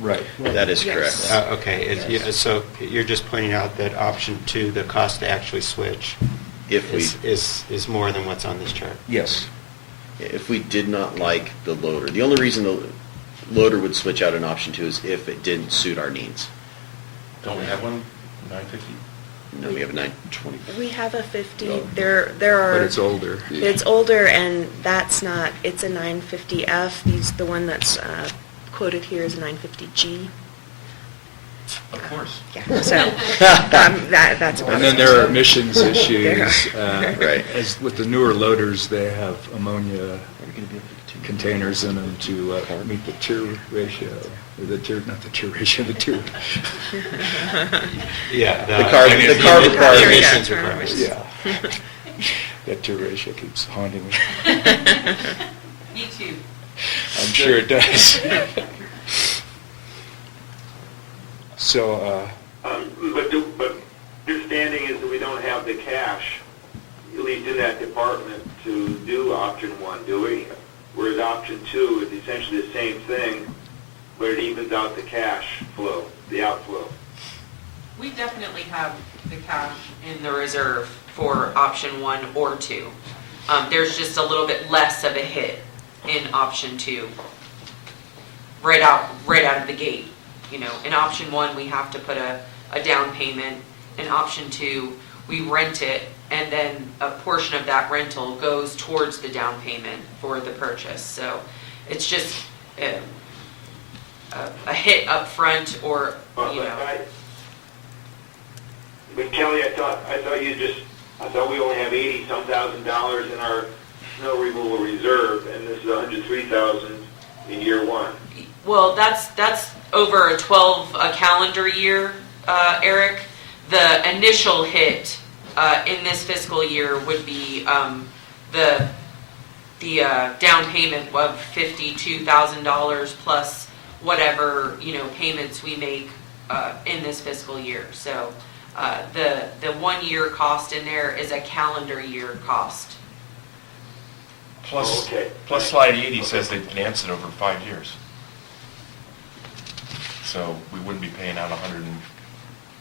Right. That is Yes. correct. Okay, so you're just pointing out that option 2, the cost to actually switch, If we is more than what's on this chart. Yes. If we did not like the loader, the only reason the loader would switch out in option 2 is if it didn't suit our needs. Don't we have one, 950? No, we have a 920. We have a 50. Oh. There are. But it's older. It's older, and that's not. It's a 950F. The one that's quoted here is a 950G. Of course. Yeah, so that's about And then it. there are emissions issues. There Right. As with the newer loaders, they have ammonia containers in them to meet the tier ratio, or the tier, not the tier ratio, the tier. Yeah. The carbon- the carbon the requirements. emissions requirements. Yeah. That tier ratio keeps haunting me. Me too. I'm sure it does. So, But understanding is that we don't have the cash, at least in that department, to do option one, do we? Whereas option two is essentially the same thing, but it evens out the cash flow, the outflow. We definitely have the cash in the reserve for option 1 or 2. There's just a little bit less of a hit in option 2, right out of the gate. You know, in option 1, we have to put a down payment. In option 2, we rent it, and then a portion of that rental goes towards the down payment for the purchase. So it's just a hit up front, or, you know. But Kelly, I thought we only have $80-some thousand in our snow removal reserve, and this is $103,000 in year one. Well, that's over a calendar year, Eric. The initial hit in this fiscal year would be the down payment of $52,000 plus whatever, you know, payments we make in this fiscal year. So the 1 year cost in there is a calendar year cost. Plus, Okay. plus slide 80 says they finance it over 5 years. So we wouldn't be paying out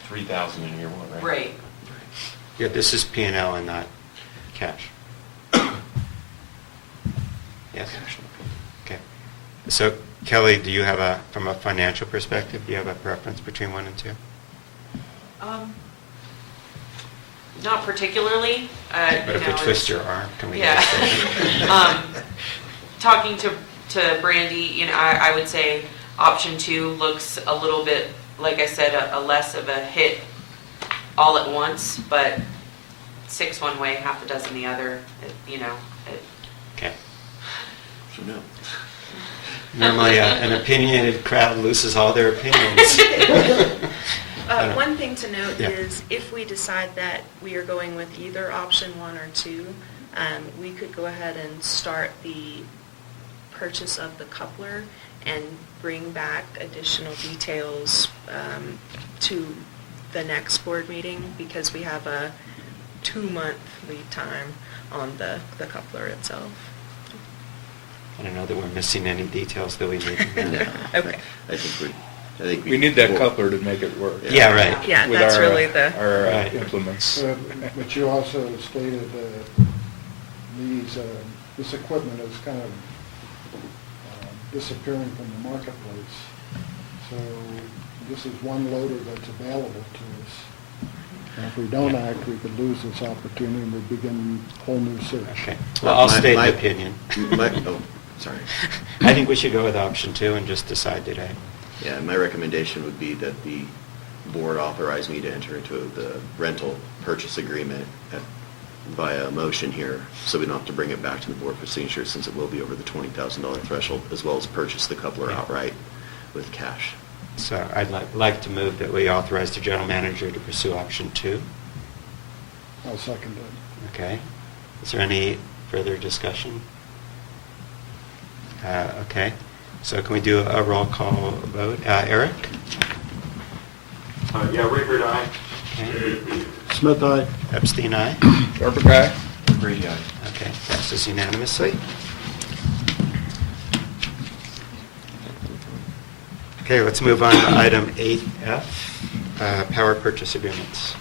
$103,000 in year one, right? Right. Yeah, this is P&L and not cash. Yes? Okay. So Kelly, do you have from a financial perspective, do you have a preference between 1 and 2? Not particularly. But if we twist your arm, can we Yeah. get it? Talking to Brandy, you know, I would say option 2 looks a little bit, like I said, a less of a hit all at once, but 6 one way, half a dozen the other. You know. Okay. So no. Normally, an opinionated crowd loses all their opinions. One thing to note Yeah. is if we decide that we are going with either option 1 or 2, we could go ahead and start the purchase of the coupler and bring back additional details to the next board meeting, because we have a 2-month lead time on the coupler itself. I don't know that we're missing any details that we need. No. Okay. I think we need that coupler to make it work. Yeah, right. Yeah, With that's our, really the... our Right. implements. But you also stated this equipment is kind of disappearing from the marketplace. So this is one loader that's available to us. And if we don't act, we could lose this opportunity and we begin a whole new search. Okay. Well, I'll state my an opinion. Sorry. I think we should go with option 2 and just decide today. Yeah, my recommendation would be that the board authorize me to enter into the rental purchase agreement via a motion here, so we don't have to bring it back to the board for signature, since it will be over the $20,000 threshold, as well as purchase the coupler outright with cash. So I'd like to move that we authorize the general manager to pursue option 2. I'll second it. Okay. Is there any further discussion? Okay. So can we do a roll call vote? Eric? Yeah, Rickard, aye. Okay. Smith, aye. Epstein, aye. Garber guy? Brady, aye. Okay, passes unanimously. Okay, let's move on to item 8F, power purchase agreements.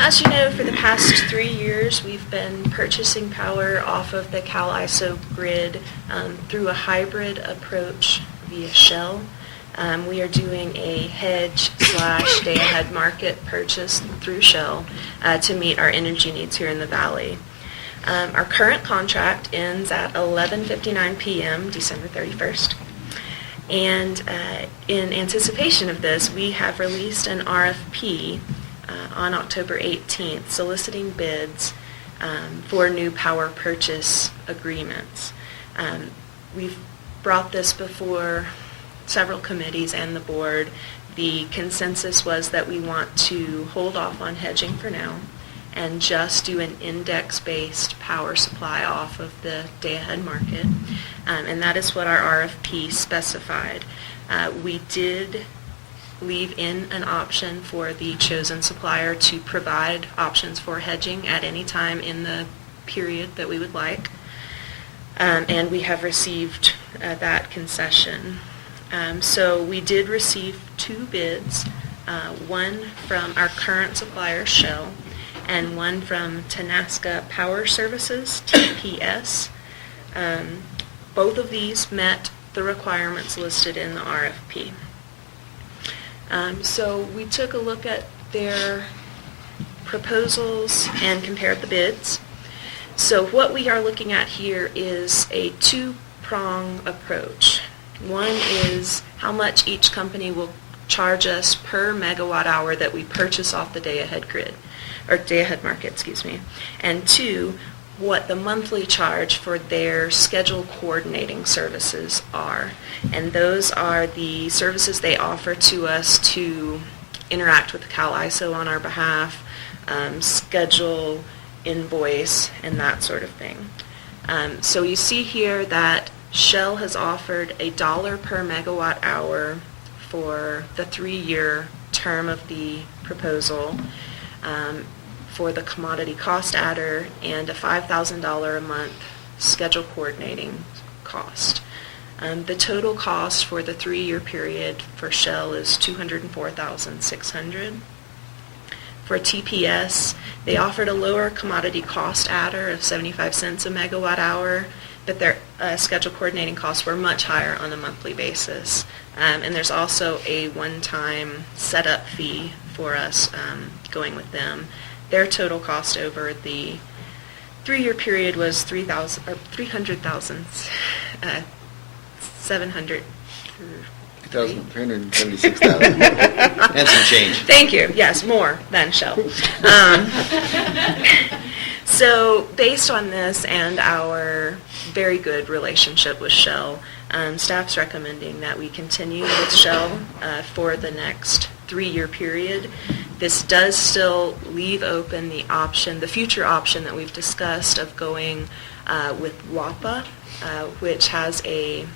As you know, for the past 3 years, we've been purchasing power off of the CalISO grid through a hybrid approach via Shell. We are doing a hedge/day-ahead market purchase through Shell to meet our energy needs here in the Valley. Our current contract ends at 11:59 p.m., December 31st. And in anticipation of this, we have released an RFP on October 18th soliciting bids for new power purchase agreements. We've brought this before several committees and the board. The consensus was that we want to hold off on hedging for now and just do an index-based power supply off of the day-ahead market. And that is what our RFP specified. We did leave in an option for the chosen supplier to provide options for hedging at any time in the period that we would like. And we have received that concession. So we did receive 2 bids, one from our current supplier, Shell, and one from Tenaska Power Services, TPS. Both of these met the requirements listed in the RFP. So we took a look at their proposals and compared the bids. So what we are looking at here is a 2-prong approach. One is how much each company will charge us per megawatt hour that we purchase off the day-ahead grid, or day-ahead market, excuse me. And 2, what the monthly charge for their schedule coordinating services are. And those are the services they offer to us to interact with the CalISO on our behalf, schedule, invoice, and that sort of thing. So you see here that Shell has offered $1 per megawatt hour for the 3-year term of the proposal for the commodity cost adder and a $5,000 a month schedule coordinating cost. The total cost for the 3-year period for Shell is $204,600. For TPS, they offered a lower commodity cost adder of 75 cents a megawatt hour, but their schedule coordinating costs were much higher on a monthly basis. And there's also a one-time setup fee for us going with them. Their total cost over the 3-year period was $300,700. 376,000 and some change. Thank you. Yes, more than Shell. So based on this and our very good relationship with Shell, staff's recommending that we continue with Shell for the next 3-year period. This does still leave open the option, the future option that we've discussed of going with WAPA, which has a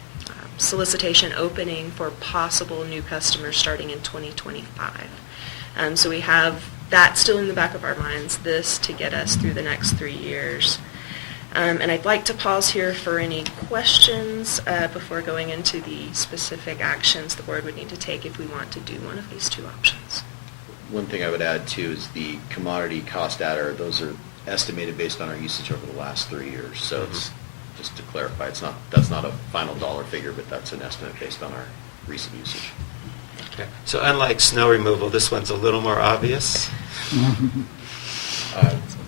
solicitation opening for possible new customers starting in 2025. So we have that still in the back of our minds, this to get us through the next 3 years. And I'd like to pause here for any questions before going into the specific actions the board would need to take if we want to do one of these 2 options. One thing I would add too is the commodity cost adder. Those are estimated based on our usage over the last 3 years. So it's, just to clarify, that's not a final dollar figure, but that's an estimate based on our recent usage. Okay. So unlike snow removal, this one's a little more obvious.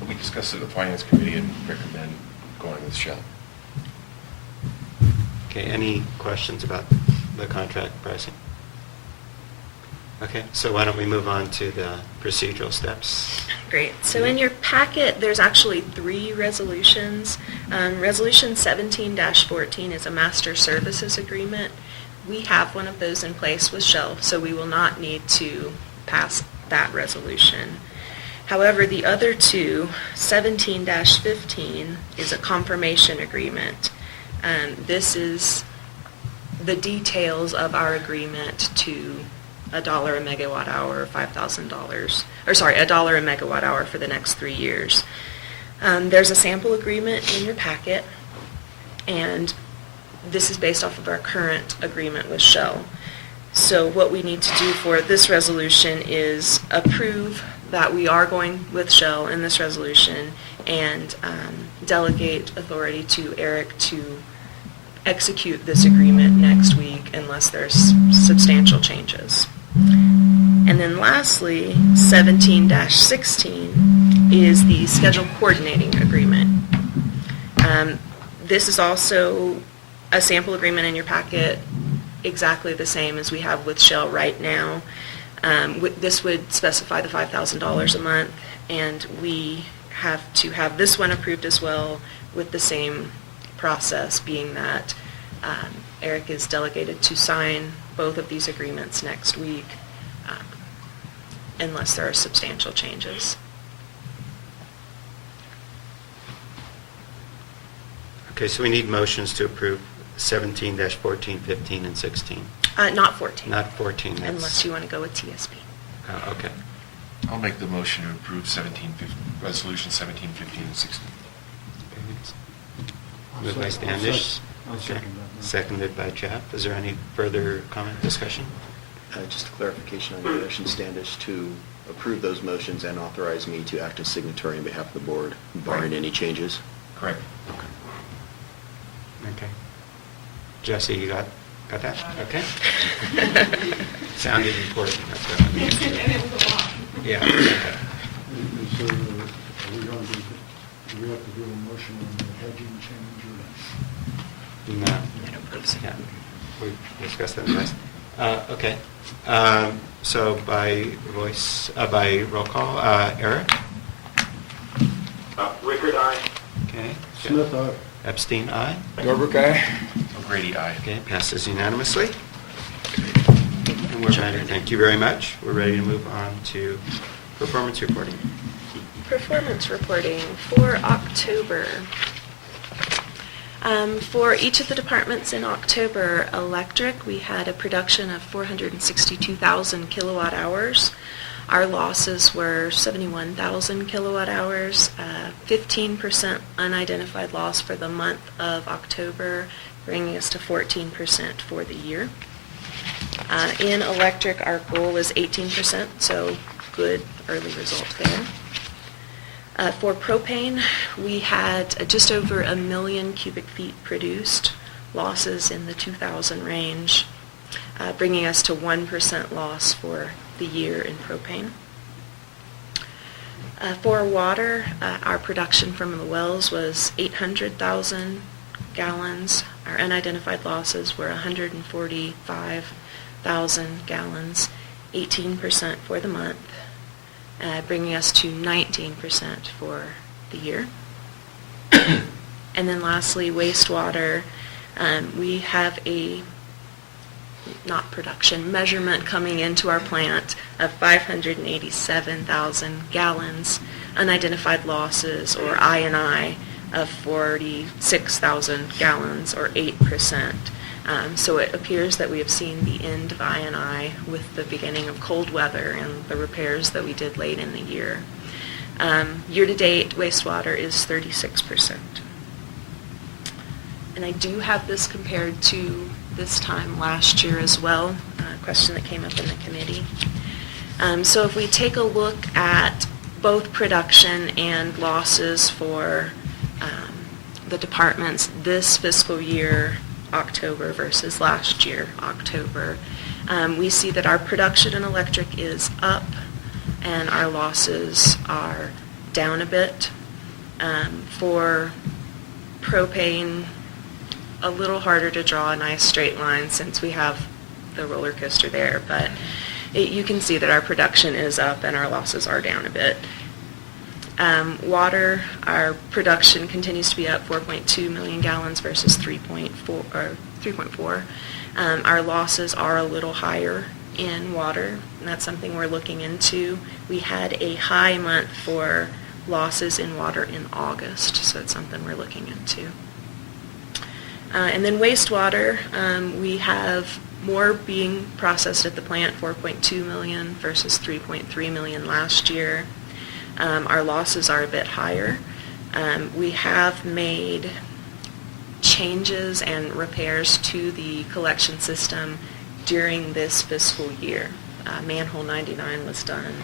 We discussed it at the Finance Committee and recommend going with Shell. Okay, any questions about the contract pricing? Okay, so why don't we move on to the procedural steps? Great. So in your packet, there's actually 3 resolutions. Resolution 17-14 is a master services agreement. We have one of those in place with Shell, so we will not need to pass that resolution. However, the other 2, 17-15, is a confirmation agreement. This is the details of our agreement to $1 a megawatt hour, $5,000, or sorry, $1 a megawatt hour for the next 3 years. There's a sample agreement in your packet, and this is based off of our current agreement with Shell. So what we need to do for this resolution is approve that we are going with Shell in this resolution and delegate authority to Eric to execute this agreement next week unless there's substantial changes. And then lastly, 17-16 is the schedule coordinating agreement. This is also a sample agreement in your packet. exactly the same as we have with Shell right now. This would specify the $5,000 a month, and we have to have this one approved as well, with the same process being that Eric is delegated to sign both of these agreements next week, unless there are substantial changes. Okay, so we need motions to approve 17-14, 15, and 16. Not 14. Not 14. That's- Unless you want to go with TSP. Okay. I'll make the motion to approve resolution 17, 15, and 16. Moved by Standish. I'll Okay. second that. Seconded by Jeff. Is there any further comment, discussion? Just a clarification on your motion, Standish, to approve those motions and authorize me to act as signatory on behalf of the board, barring any changes. Correct. Okay. Jesse, you got that? Okay. Sounded important, that's what I mean. And it was a lot. Yeah. Okay. Is there, are we going to do we have to do a motion on the hedging change or? No. I don't believe so. Yeah, we discussed that last. Okay. So by roll call, Eric? Rickard, aye. Okay. Smith, aye. Epstein, aye. Norbert, aye. O'Grady, aye. Okay, passes unanimously. And we're ready. Thank you very much. We're ready to move on to performance reporting. Performance reporting for October. For each of the departments in October, electric, we had a production of 462,000 kilowatt hours. Our losses were 71,000 kilowatt hours, 15% unidentified loss for the month of October, bringing us to 14% for the year. In electric, our goal is 18%, so good early result there. For propane, we had just over 1 million cubic feet produced, losses in the 2,000 range, bringing us to 1% loss for the year in propane. For water, our production from the wells was 800,000 gallons. Our unidentified losses were 145,000 gallons, 18% for the month, bringing us to 19% for the year. And then lastly, wastewater, we have a measurement coming into our plant of 587,000 gallons, unidentified losses, or I&I, of 46,000 gallons, or 8%. So it appears that we have seen the end of I&I with the beginning of cold weather and the repairs that we did late in the year. Year-to-date, wastewater is 36%. And I do have this compared to this time last year as well, a question that came up in the committee. So if we take a look at both production and losses for the departments this fiscal year, October versus last year, October, we see that our production in electric is up and our losses are down a bit. For propane, a little harder to draw a nice straight line since we have the roller coaster there, but you can see that our production is up and our losses are down a bit. Water, our production continues to be up 4.2 million gallons versus 3.4. Our losses are a little higher in water, and that's something we're looking into. We had a high month for losses in water in August, so it's something we're looking into. And then wastewater, we have more being processed at the plant, 4.2 million versus 3.3 million last year. Our losses are a bit higher. We have made changes and repairs to the collection system during this fiscal year. Manhole 99 was done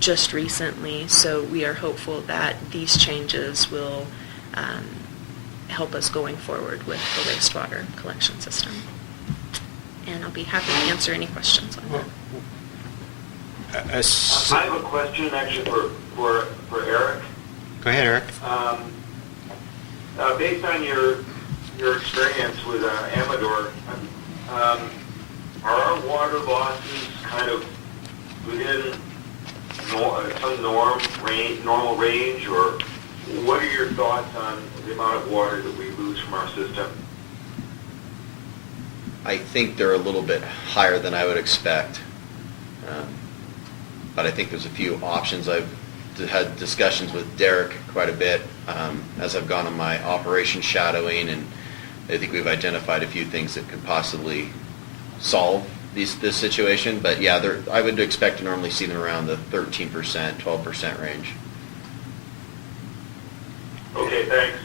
just recently, so we are hopeful that these changes will help us going forward with the wastewater collection system. And I'll be happy to answer any questions on that. I have a question actually for Eric. Go ahead, Eric. Based on your experience with Amador, are our water losses kind of within some normal range, or what are your thoughts on the amount of water that we lose from our system? I think they're a little bit higher than I would expect. But I think there's a few options. I've had discussions with Derek quite a bit as I've gone on my operation shadowing, and I think we've identified a few things that could possibly solve this situation. But yeah, I would expect to normally see them around the 13%, 12% range. Okay, thanks.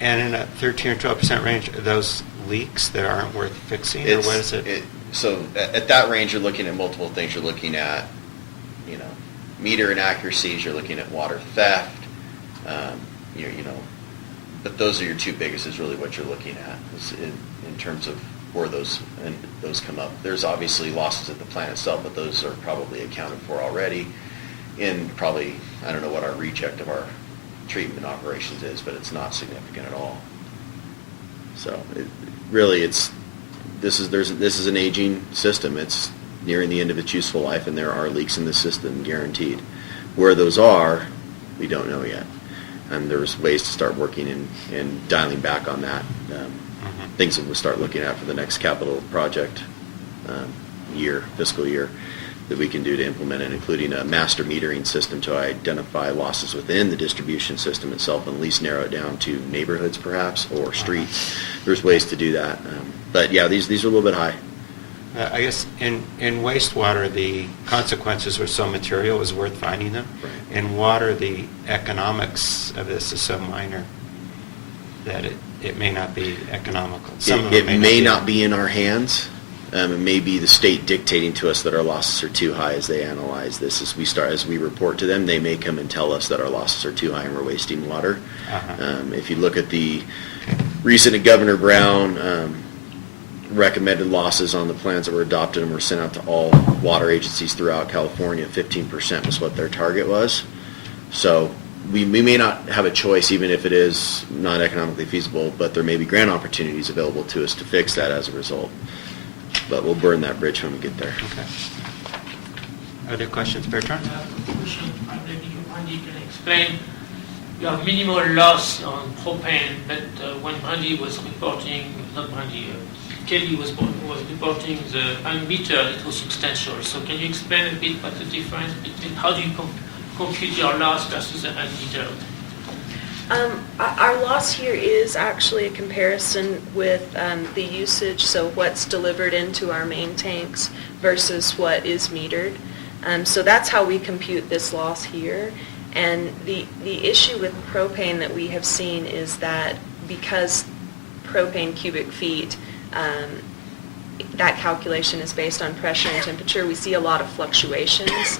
And in a 13 or 12% range, are those leaks that aren't worth fixing, or what is it? So at that range, you're looking at multiple things. You're looking at, meter inaccuracies. You're looking at water theft. But those are your two biggest. Is really what you're looking at in terms of where those come up. There's obviously losses at the plant itself, but those are probably accounted for already. In probably, I don't know what our recheck of our treatment operations is, but it's not significant at all. So this is an aging system. It's nearing the end of its useful life, and there are leaks in the system, guaranteed. Where those are, we don't know yet. And there's ways to start working and dialing back on that. Things that we'll start looking at for the next capital project fiscal year, that we can do to implement it, including a master metering system to identify losses within the distribution system itself and at least narrow it down to neighborhoods perhaps, or streets. There's ways to do that. But yeah, these are a little bit high. I guess in wastewater, the consequences were so material it was worth finding them. Right. In water, the economics of this is so minor that it may not be economical. It may not be in our hands. It may be the state dictating to us that our losses are too high as they analyze this. As we report to them, they may come and tell us that our losses are too high and we're wasting water. If you look at the recent Governor Brown recommended losses on the plans that were adopted and were sent out to all water agencies throughout California, 15% was what their target was. So we may not have a choice, even if it is not economically feasible, but there may be grant opportunities available to us to fix that as a result. But we'll burn that bridge when we get there. Okay. Other questions, Bertrand? Question, maybe Brandy can explain. You have minimal loss on propane, but when Brandy was reporting, not Brandy, Kelly was reporting the unmetered, it was substantial. So can you explain a bit what the difference between, how do you compute your loss versus the unmetered? Our loss here is actually a comparison with the usage, so what's delivered into our main tanks versus what is metered. So that's how we compute this loss here. And the issue with propane that we have seen is that because propane cubic feet, that calculation is based on pressure and temperature, we see a lot of fluctuations.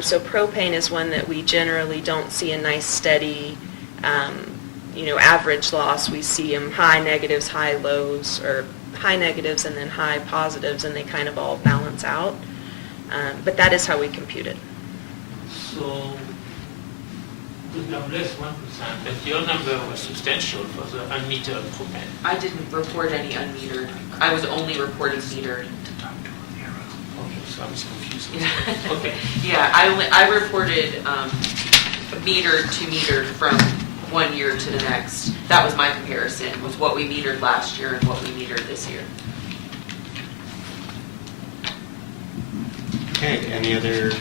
So propane is one that we generally don't see a nice steady average loss. We see them high negatives, high lows, or high negatives and then high positives, and they kind of all balance out. But that is how we compute it. So we have less 1%, but your number was substantial for the unmetered propane. I didn't report any unmetered. I was only reporting metered. Okay, so I was confused. Okay. Yeah, I reported metered to metered from 1 year to the next. That was my comparison, was what we metered last year and what we metered this year. Okay, any other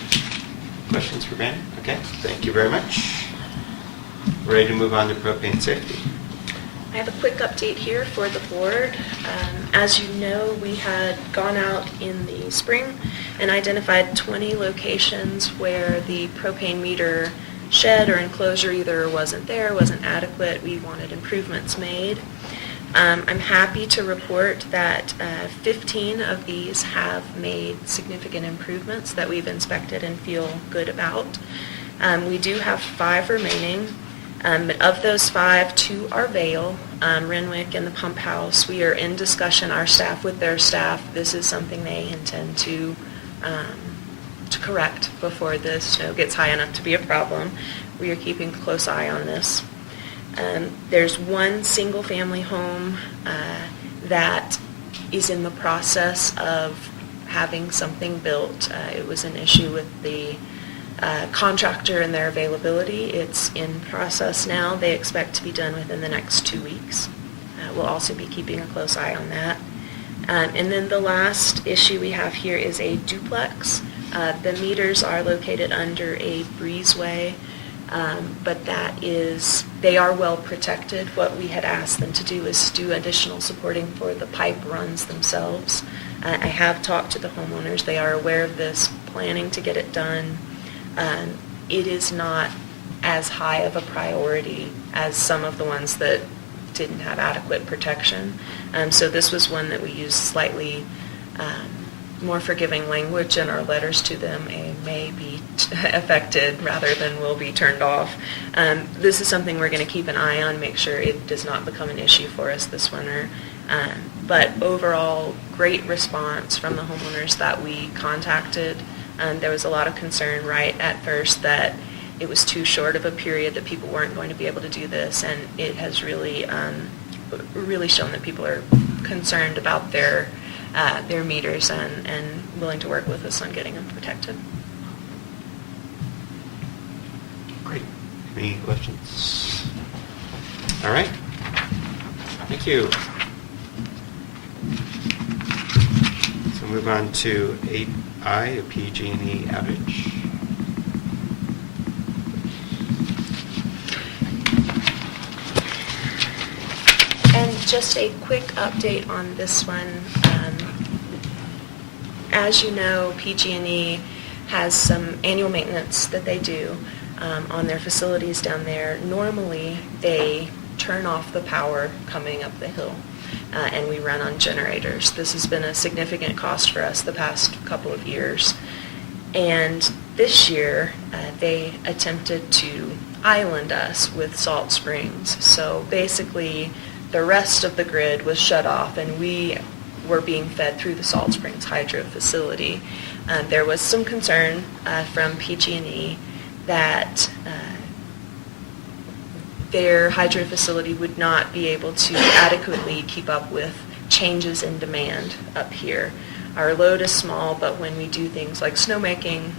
questions for Ben? Okay, thank you very much. Ready to move on to propane safety. I have a quick update here for the board. As you know, we had gone out in the spring and identified 20 locations where the propane meter shed or enclosure either wasn't adequate. We wanted improvements made. I'm happy to report that 15 of these have made significant improvements that we've inspected and feel good about. We do have 5 remaining. But of those 5, 2 are Vail, Renwick, and the pump house. We are in discussion, our staff with their staff. This is something they intend to correct before the snow gets high enough to be a problem. We are keeping a close eye on this. There's one single-family home that is in the process of having something built. It was an issue with the contractor and their availability. It's in process now. They expect to be done within the next 2 weeks. We'll also be keeping a close eye on that. And then the last issue we have here is a duplex. The meters are located under a breezeway, but they are well protected. What we had asked them to do is do additional supporting for the pipe runs themselves. I have talked to the homeowners. They are aware of this, planning to get it done. It is not as high of a priority as some of the ones that didn't have adequate protection. So this was one that we used slightly more forgiving language in our letters to them. It may be affected rather than will be turned off. This is something we're going to keep an eye on, make sure it does not become an issue for us this winter. But overall, great response from the homeowners that we contacted. There was a lot of concern right at first that it was too short of a period, that people weren't going to be able to do this, and it has really shown that people are concerned about their meters and willing to work with us on getting them protected. Great. Any questions? All right. Thank you. So move on to 8I, a PG&E outage. And just a quick update on this one. As you know, PG&E has some annual maintenance that they do on their facilities down there. Normally, they turn off the power coming up the hill, and we run on generators. This has been a significant cost for us the past couple of years. And this year, they attempted to island us with salt springs. So basically, the rest of the grid was shut off, and we were being fed through the Salt Springs hydro facility. There was some concern from PG&E that their hydro facility would not be able to adequately keep up with changes in demand up here. Our load is small, but when we do things like snowmaking,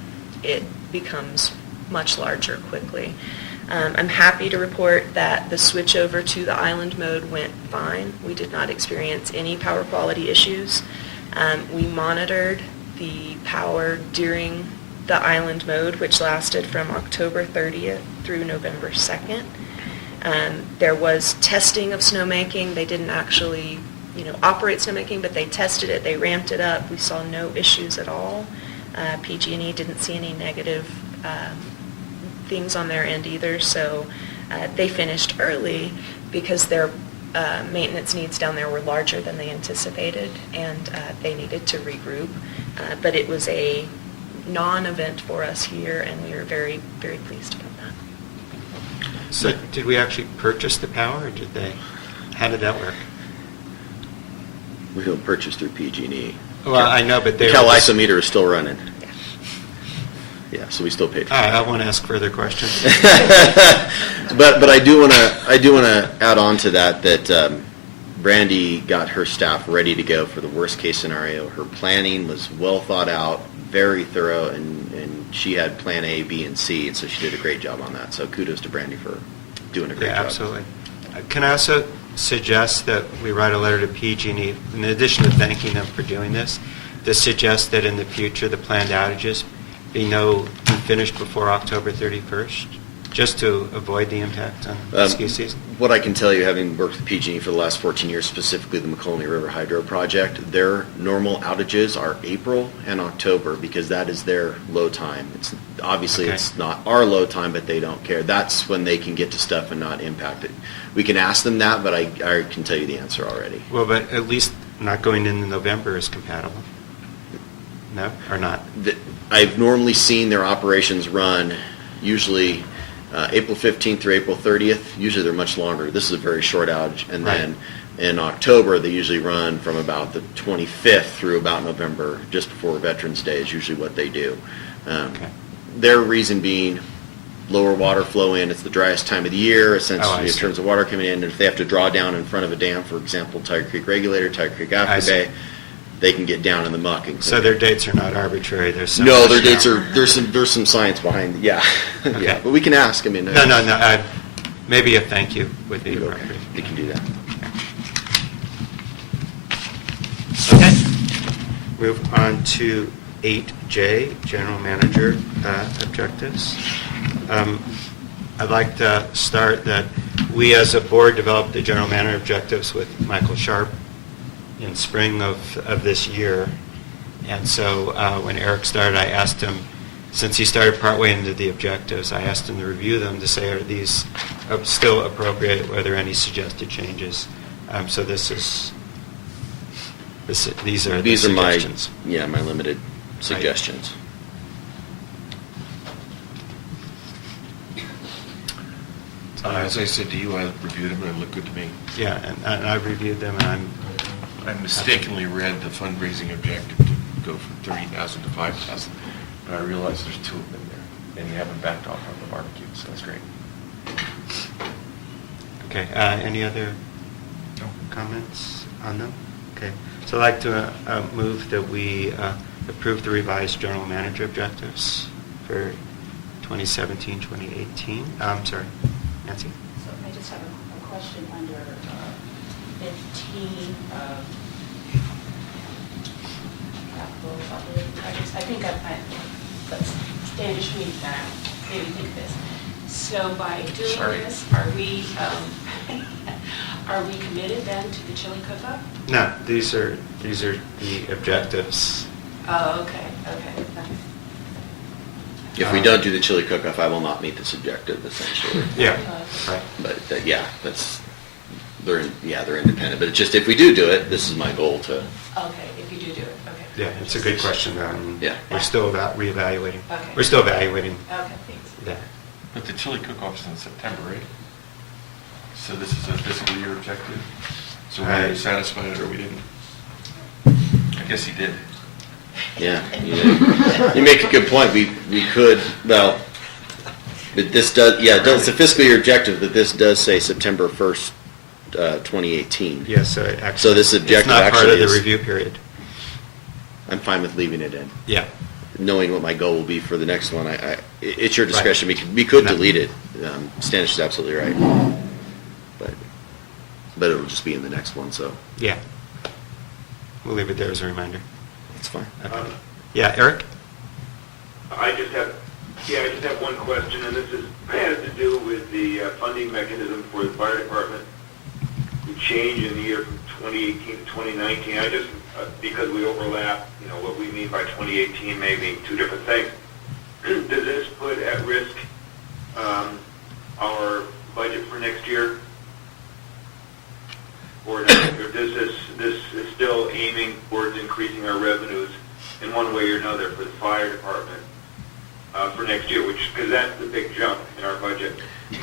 it becomes much larger quickly. I'm happy to report that the switch over to the island mode went fine. We did not experience any power quality issues. We monitored the power during the island mode, which lasted from October 30th through November 2nd. There was testing of snowmaking. They didn't actually, operate snowmaking, but they tested it. They ramped it up. We saw no issues at all. PG&E didn't see any negative things on their end either, so they finished early because their maintenance needs down there were larger than they anticipated, and they needed to regroup. But it was a non-event for us here, and we were very, very pleased about that. So did we actually purchase the power, or how did that work? We don't purchase through PG&E. Well, I know, but the Cal-ISO meter is still running. Yeah, so we still paid for it. I won't ask further questions. But I do want to add on to that Brandy got her staff ready to go for the worst case scenario. Her planning was well thought out, very thorough, and she had plan A, B, and C, and so she did a great job on that. So kudos to Brandy for doing a great job. Absolutely. Can I also suggest that we write a letter to PG&E, in addition to thanking them for doing this, to suggest that in the future the planned outages be finished before October 31st, just to avoid the impact on the ski season? What I can tell you, having worked with PG&E for the last 14 years, specifically the McColney River Hydro Project, their normal outages are April and October because that is their low time. It's not our low time, but they don't care. That's when they can get to stuff and not impact it. We can ask them that, but I can tell you the answer already. Well, but at least not going into November is compatible. No, or not? I've normally seen their operations run usually April 15th through April 30th. Usually they're much longer. This is a very short outage. And then in October, they usually run from about the 25th through about November, just before Veterans Day is usually what they do. Their reason being, lower water flow in. It's the driest time of the year, Oh, I essentially, in see. terms of water coming in. And if they have to draw down in front of a dam, for example, Tiger Creek Regulator, Tiger Creek I After see. Bay, they can get down in the muck and So their dates are not arbitrary, there's some... No, their dates rationale. are, there's some science behind, yeah. Okay. Yeah, but we can ask, I mean. No, maybe a thank you would be Okay, appropriate. we can do that. Okay. Move on to 8J, General Manager Objectives. I'd like to start that we as a board developed the General Manager Objectives with Michael Sharp in spring of this year. And so when Eric started, I asked him, since he started partway into the objectives, I asked him to review them to say, are these still appropriate? Were there any suggested changes? So these are the These are my, suggestions. yeah, my limited suggestions. As I said to you, I reviewed them and they look good to me. Yeah, and I've reviewed them, and I mistakenly read the fundraising objective to go from 30,000 to 5,000. But I realized there's two of them there, and you haven't backed off on the barbecue, so that's great. Okay, any other comments on them? Okay, so I'd like to move that we approve the revised general manager objectives for 2017, 2018. Sorry, Nancy? So I just have a question under 15 capital operating projects. I think let's Standish me back, maybe think this. So by doing Sorry. this, are we committed then to the chili cook-up? No, these are the objectives. Oh, okay. If we don't do the chili cook-off, I will not meet this objective, essentially. Yeah, right. But, yeah, they're independent. But it's just, if we do it, this is my goal to, Okay, if you do it, okay. Yeah, it's a good question. Yeah. We're still reevaluating. Okay. We're still evaluating. Okay, thanks. Yeah. But the chili cook-off is in September, right? So this is a fiscal year objective? So we Right. either satisfied it or we didn't? I guess he did. yeah. You make a good point. We could, well, but this does, yeah, it's a fiscal year objective, but this does say September 1st, 2018. Yeah, so it actually. So this objective It's not part actually of the is- review period. I'm fine with leaving it in. Yeah. Knowing what my goal will be for the next one, it's your discretion. We could No. delete it. Standish is absolutely right. But it'll just be in the next one, so Yeah. We'll leave it there as a reminder. it's fine. Okay. Yeah, Eric? I just have one question, and this has to do with the funding mechanism for the fire department. The change in the year from 2018 to 2019, because we overlap, what we mean by 2018 may be two different things. Does this put at risk our budget for next year? Or does this is still aiming towards increasing our revenues in one way or another for the fire department for next year, because that's the big jump in our budget.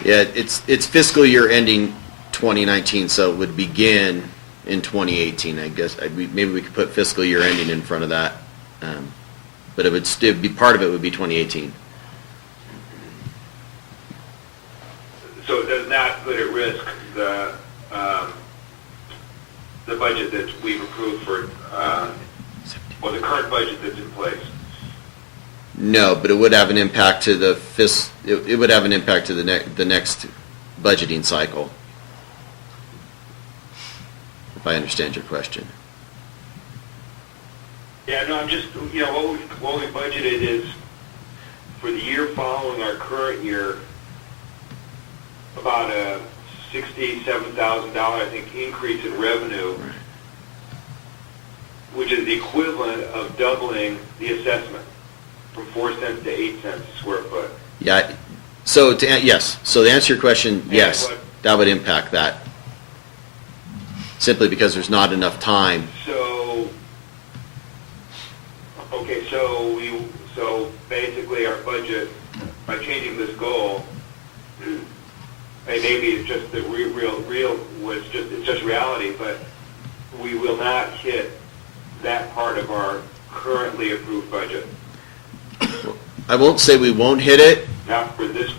Yeah, it's fiscal year ending 2019, so it would begin in 2018, I guess. Maybe we could put fiscal year ending in front of that. But it would still be, part of it would be 2018. So it does not put at risk the budget that we've approved for, or the current budget that's in place. No, but it would have an impact to the it would have an impact to the next budgeting cycle. If I understand your question. Yeah, no, I'm just, what we budgeted is for the year following our current year, about a $67,000, I think, increase in revenue, which is the equivalent of doubling the assessment from 4 cents to 8 cents a square foot. Yeah. So yes. So to answer your question, yes, what- that would impact that. Simply because there's not enough time. So, okay, so basically our budget, by changing this goal, and maybe it's just the it's just reality, but we will not hit that part of our currently approved budget. I won't say we won't hit it. Not for this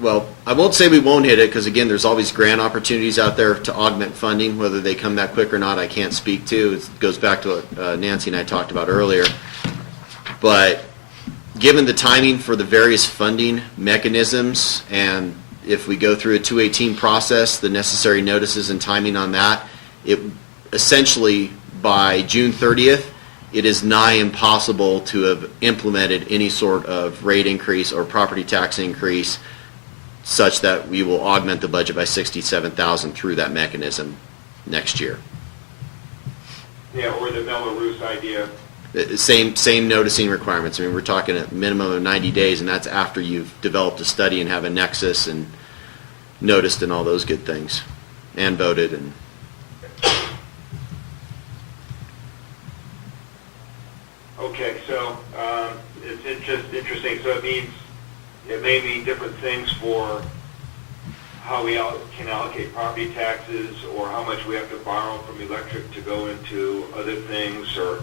Well, I won't say we won't hit it, because again, there's always grant opportunities out there to augment funding. Whether they come that quick or not, I can't speak to. It goes back to what Nancy and I talked about earlier. But given the timing for the various funding mechanisms, and if we go through a 218 process, the necessary notices and timing on that, it essentially by June 30th, it is nigh impossible to have implemented any sort of rate increase or property tax increase such that we will augment the budget by $67,000 through that mechanism next year. Yeah, or the Belarus idea. Same noticing requirements. I mean, we're talking a minimum of 90 days, and that's after you've developed a study and have a nexus and noticed and all those good things, and voted. And Okay, so it's just interesting. So it may mean different things for how we can allocate property taxes, or how much we have to borrow from electric to go into other things, or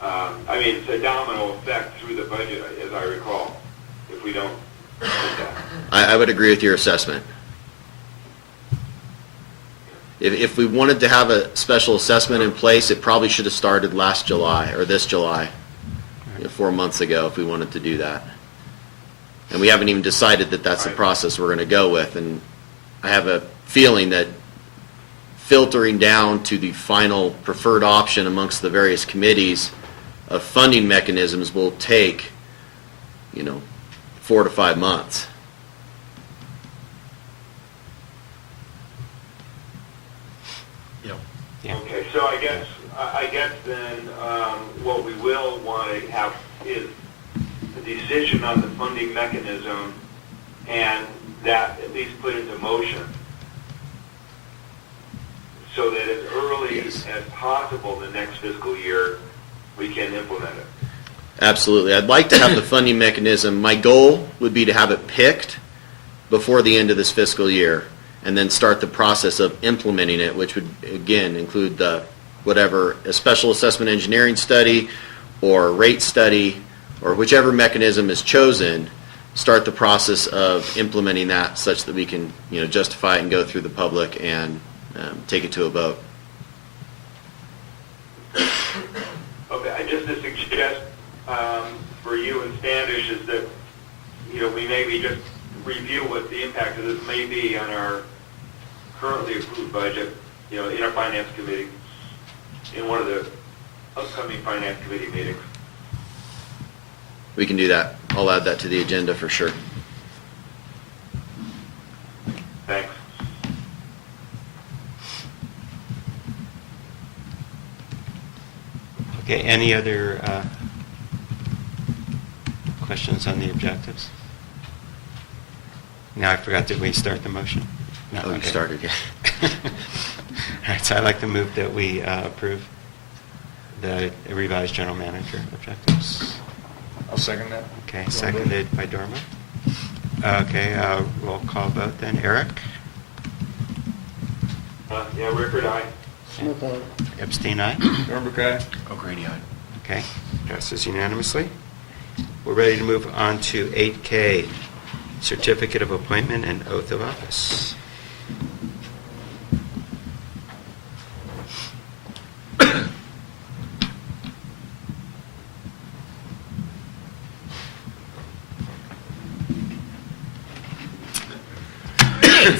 I mean, it's a domino effect through the budget, as I recall, if we don't do that. I would agree with your assessment. If we wanted to have a special assessment in place, it probably should have started last July or this July, 4 months ago, if we wanted to do that. And we haven't even decided that that's the process we're going to go with. And I have a feeling that filtering down to the final preferred option amongst the various committees of funding mechanisms will take, 4 to 5 months. Yeah. Okay, so I guess then what we will want to have is a decision on the funding mechanism, and that at least put into motion, so that as early Yes. as possible the next fiscal year we can implement it. Absolutely. I'd like to have the funding mechanism. My goal would be to have it picked before the end of this fiscal year, and then start the process of implementing it, which would, again, include a special assessment engineering study or rate study, or whichever mechanism is chosen, start the process of implementing that such that we can, justify it and go through the public and take it to a vote. Okay, I just to suggest for you and Standish is that, we maybe just review what the impact of this may be on our currently approved budget, in our finance committee, in one of the upcoming finance committee meetings. We can do that. I'll add that to the agenda for sure. Thanks. Okay, any other questions on the objectives? Now I forgot, did we start the motion? No, Oh, you okay. started, yeah. All right, so I'd like to move that we approve the revised general manager objectives. I'll second that. Okay, seconded by Dorma. Okay, roll call vote then. Eric? Yeah, Rickard, aye. Smith, aye. Epstein, aye. Dornbrook, aye. O'Grady, aye. Okay, passes unanimously. We're ready to move on to 8K, Certificate of Appointment and Oath of Office.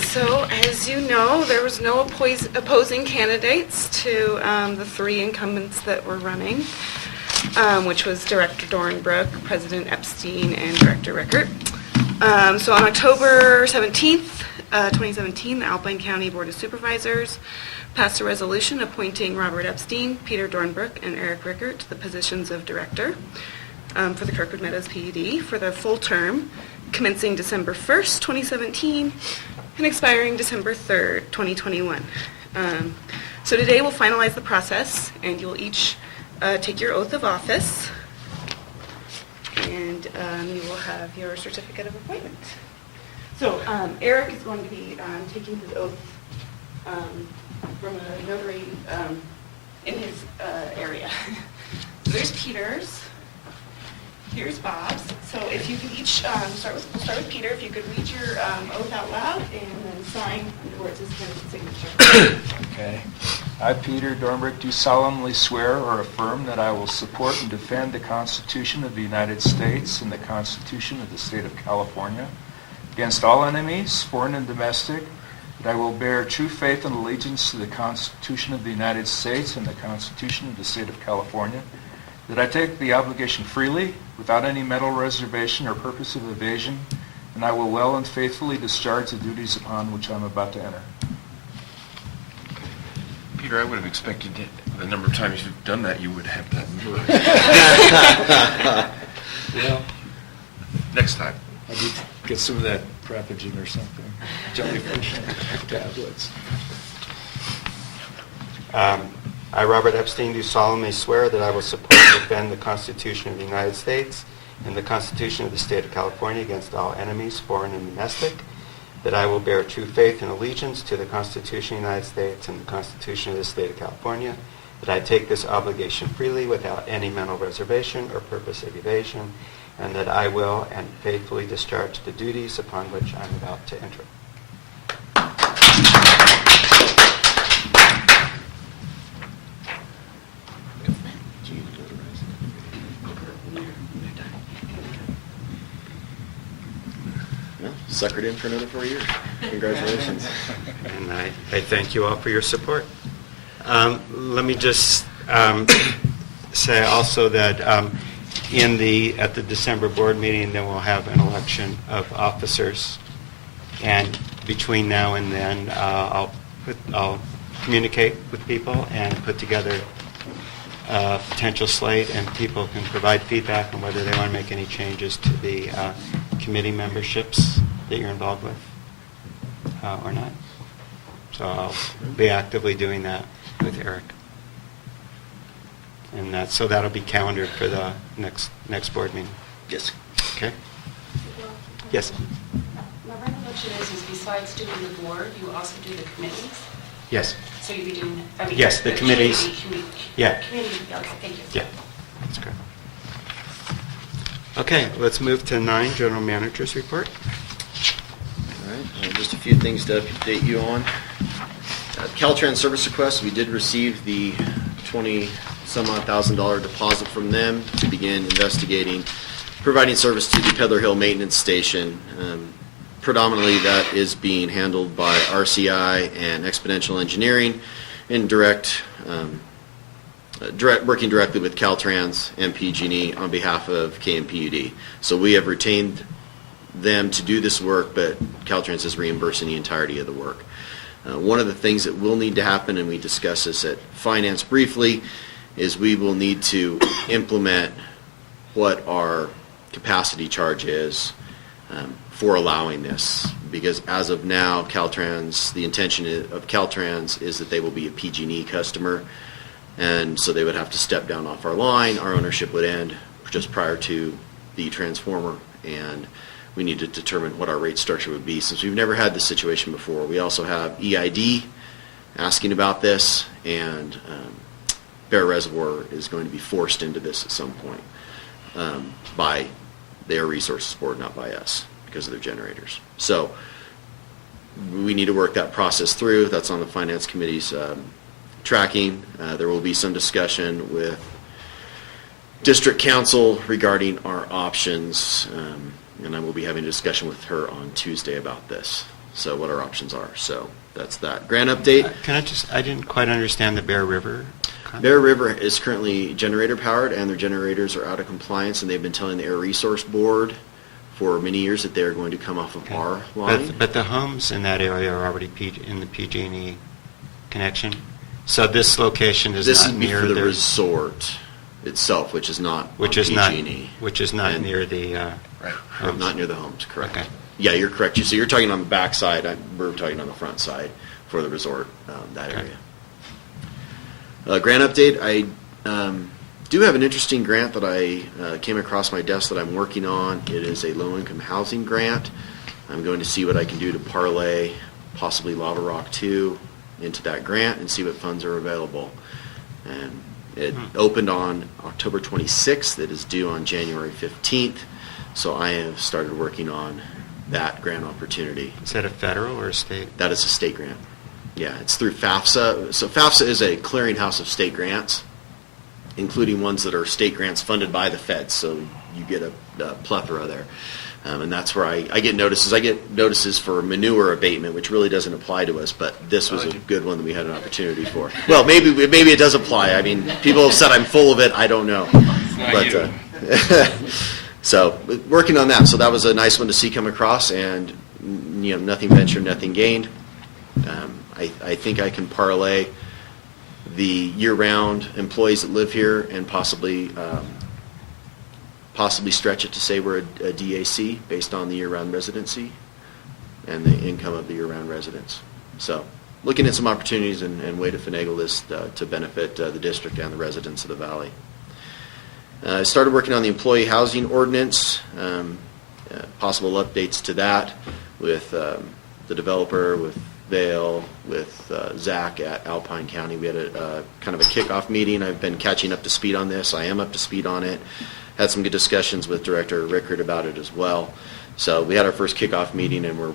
So, as you know, there was no opposing candidates to the 3 incumbents that were running, which was Director Dornbrook, President Epstein, and Director Rickert. So on October 17th, 2017, the Alpine County Board of Supervisors passed a resolution appointing Robert Epstein, Peter Dornbrook, and Eric Rickert to the positions of Director for the Kirkwood Meadows PUD for their full term, commencing December 1st, 2017, and expiring December 3rd, 2021. So today we'll finalize the process, and you'll each take your oath of office, and you will have your certificate of appointment. So Eric is going to be taking his oath from a notary in his area. So there's Peter's, here's Bob's. So if you could each start with Peter, if you could read your oath out loud and then sign where it says signature. Okay. I, Peter Dornbrick, do solemnly swear or affirm that I will support and defend the Constitution of the United States and the Constitution of the State of California against all enemies, foreign and domestic, that I will bear true faith and allegiance to the Constitution of the United States and the Constitution of the State of California, that I take the obligation freely, without any mental reservation or purpose of evasion, and I will well and faithfully discharge the duties upon which I am about to enter. Peter, I would have expected the number of times you've done that, you would have that memorized. Well, Next time. I need to get some of that Prepogen or something, jellyfish tablets. I, Robert Epstein, do solemnly swear that I will support and defend the Constitution of the United States and the Constitution of the State of California against all enemies, foreign and domestic, that I will bear true faith and allegiance to the Constitution of the United States and the Constitution of the State of California, that I take this obligation freely without any mental reservation or purpose of evasion, and that I will and faithfully discharge the duties upon which I'm about to enter. Well, suckered in for another 4 years. Congratulations. And I thank you all for your support. Let me just say also that at the December board meeting, then we'll have an election of officers. And between now and then, I'll communicate with people and put together a potential slate, and people can provide feedback on whether they want to make any changes to the committee memberships that you're involved with or not. So I'll be actively doing that with Eric. And so that'll be calendared for the next board meeting. Yes. Okay? Yes? My recollection is besides doing the board, you also do the committees? Yes. So you'd be doing, Yes, the committees. Yeah. Committee, okay, thank you. Yeah, that's correct. Okay, let's move to 9, General Manager's Report. All right, just a few things to update you on. Caltrans service request, we did receive the $20,000 deposit from them to begin investigating, providing service to the Peddler Hill Maintenance Station. Predominantly that is being handled by RCI and Exponential Engineering in working directly with Caltrans and PG&E on behalf of KMPUD. So we have retained them to do this work, but Caltrans is reimbursing the entirety of the work. One of the things that will need to happen, and we discussed this at Finance briefly, is we will need to implement what our capacity charge is for allowing this. Because as of now, Caltrans, the intention of Caltrans is that they will be a PG&E customer, and so they would have to step down off our line. Our ownership would end just prior to the transformer, and we need to determine what our rate structure would be, since we've never had this situation before. We also have EID asking about this, and Bear Reservoir is going to be forced into this at some point by their resources board, not by us, because of their generators. So we need to work that process through. That's on the Finance Committee's tracking. There will be some discussion with District Council regarding our options, and I will be having a discussion with her on Tuesday about this, so what our options are. So that's that. Grant update. I didn't quite understand the Bear River comment. Bear River is currently generator powered, and their generators are out of compliance, and they've been telling the Air Resource Board for many years that they're going to come off of our line. But the homes in that area are already in the PG&E connection. So this location is not near for the resort itself, which is not PG&E. Which is not near the homes. Not near the homes, correct. Okay. Yeah, you're correct. So you're talking on the back side. We're talking on the front side for the resort, that Okay. area. Grant update. I do have an interesting grant that I came across my desk that I'm working on. It is a low-income housing grant. I'm going to see what I can do to parlay possibly Lava Rock 2 into that grant and see what funds are available. And it opened on October 26th. It is due on January 15th. So I have started working on that grant opportunity. Is that a federal or a state? That is a state grant. Yeah, it's through FAFSA. So FAFSA is a clearinghouse of state grants, including ones that are state grants funded by the feds. So you get a plethora there. And that's where I get notices. I get notices for manure abatement, which really doesn't apply to us, but this was a good one that we had an opportunity for. Well, maybe it does apply. I mean, people have said I'm full of it. I don't know. But so working on that. So that was a nice one to see come across, and nothing ventured, nothing gained. I think I can parlay the year-round employees that live here and possibly stretch it to say we're a DAC based on the year-round residency and the income of the year-round residents. So looking at some opportunities and way to finagle this to benefit the district and the residents of the valley. I started working on the employee housing ordinance, possible updates to that with the developer, with Vail, with Zach at Alpine County. We had a kind of a kickoff meeting. I've been catching up to speed on this. I am up to speed on it. Had some good discussions with Director Rickard about it as well. So we had our first kickoff meeting, and we're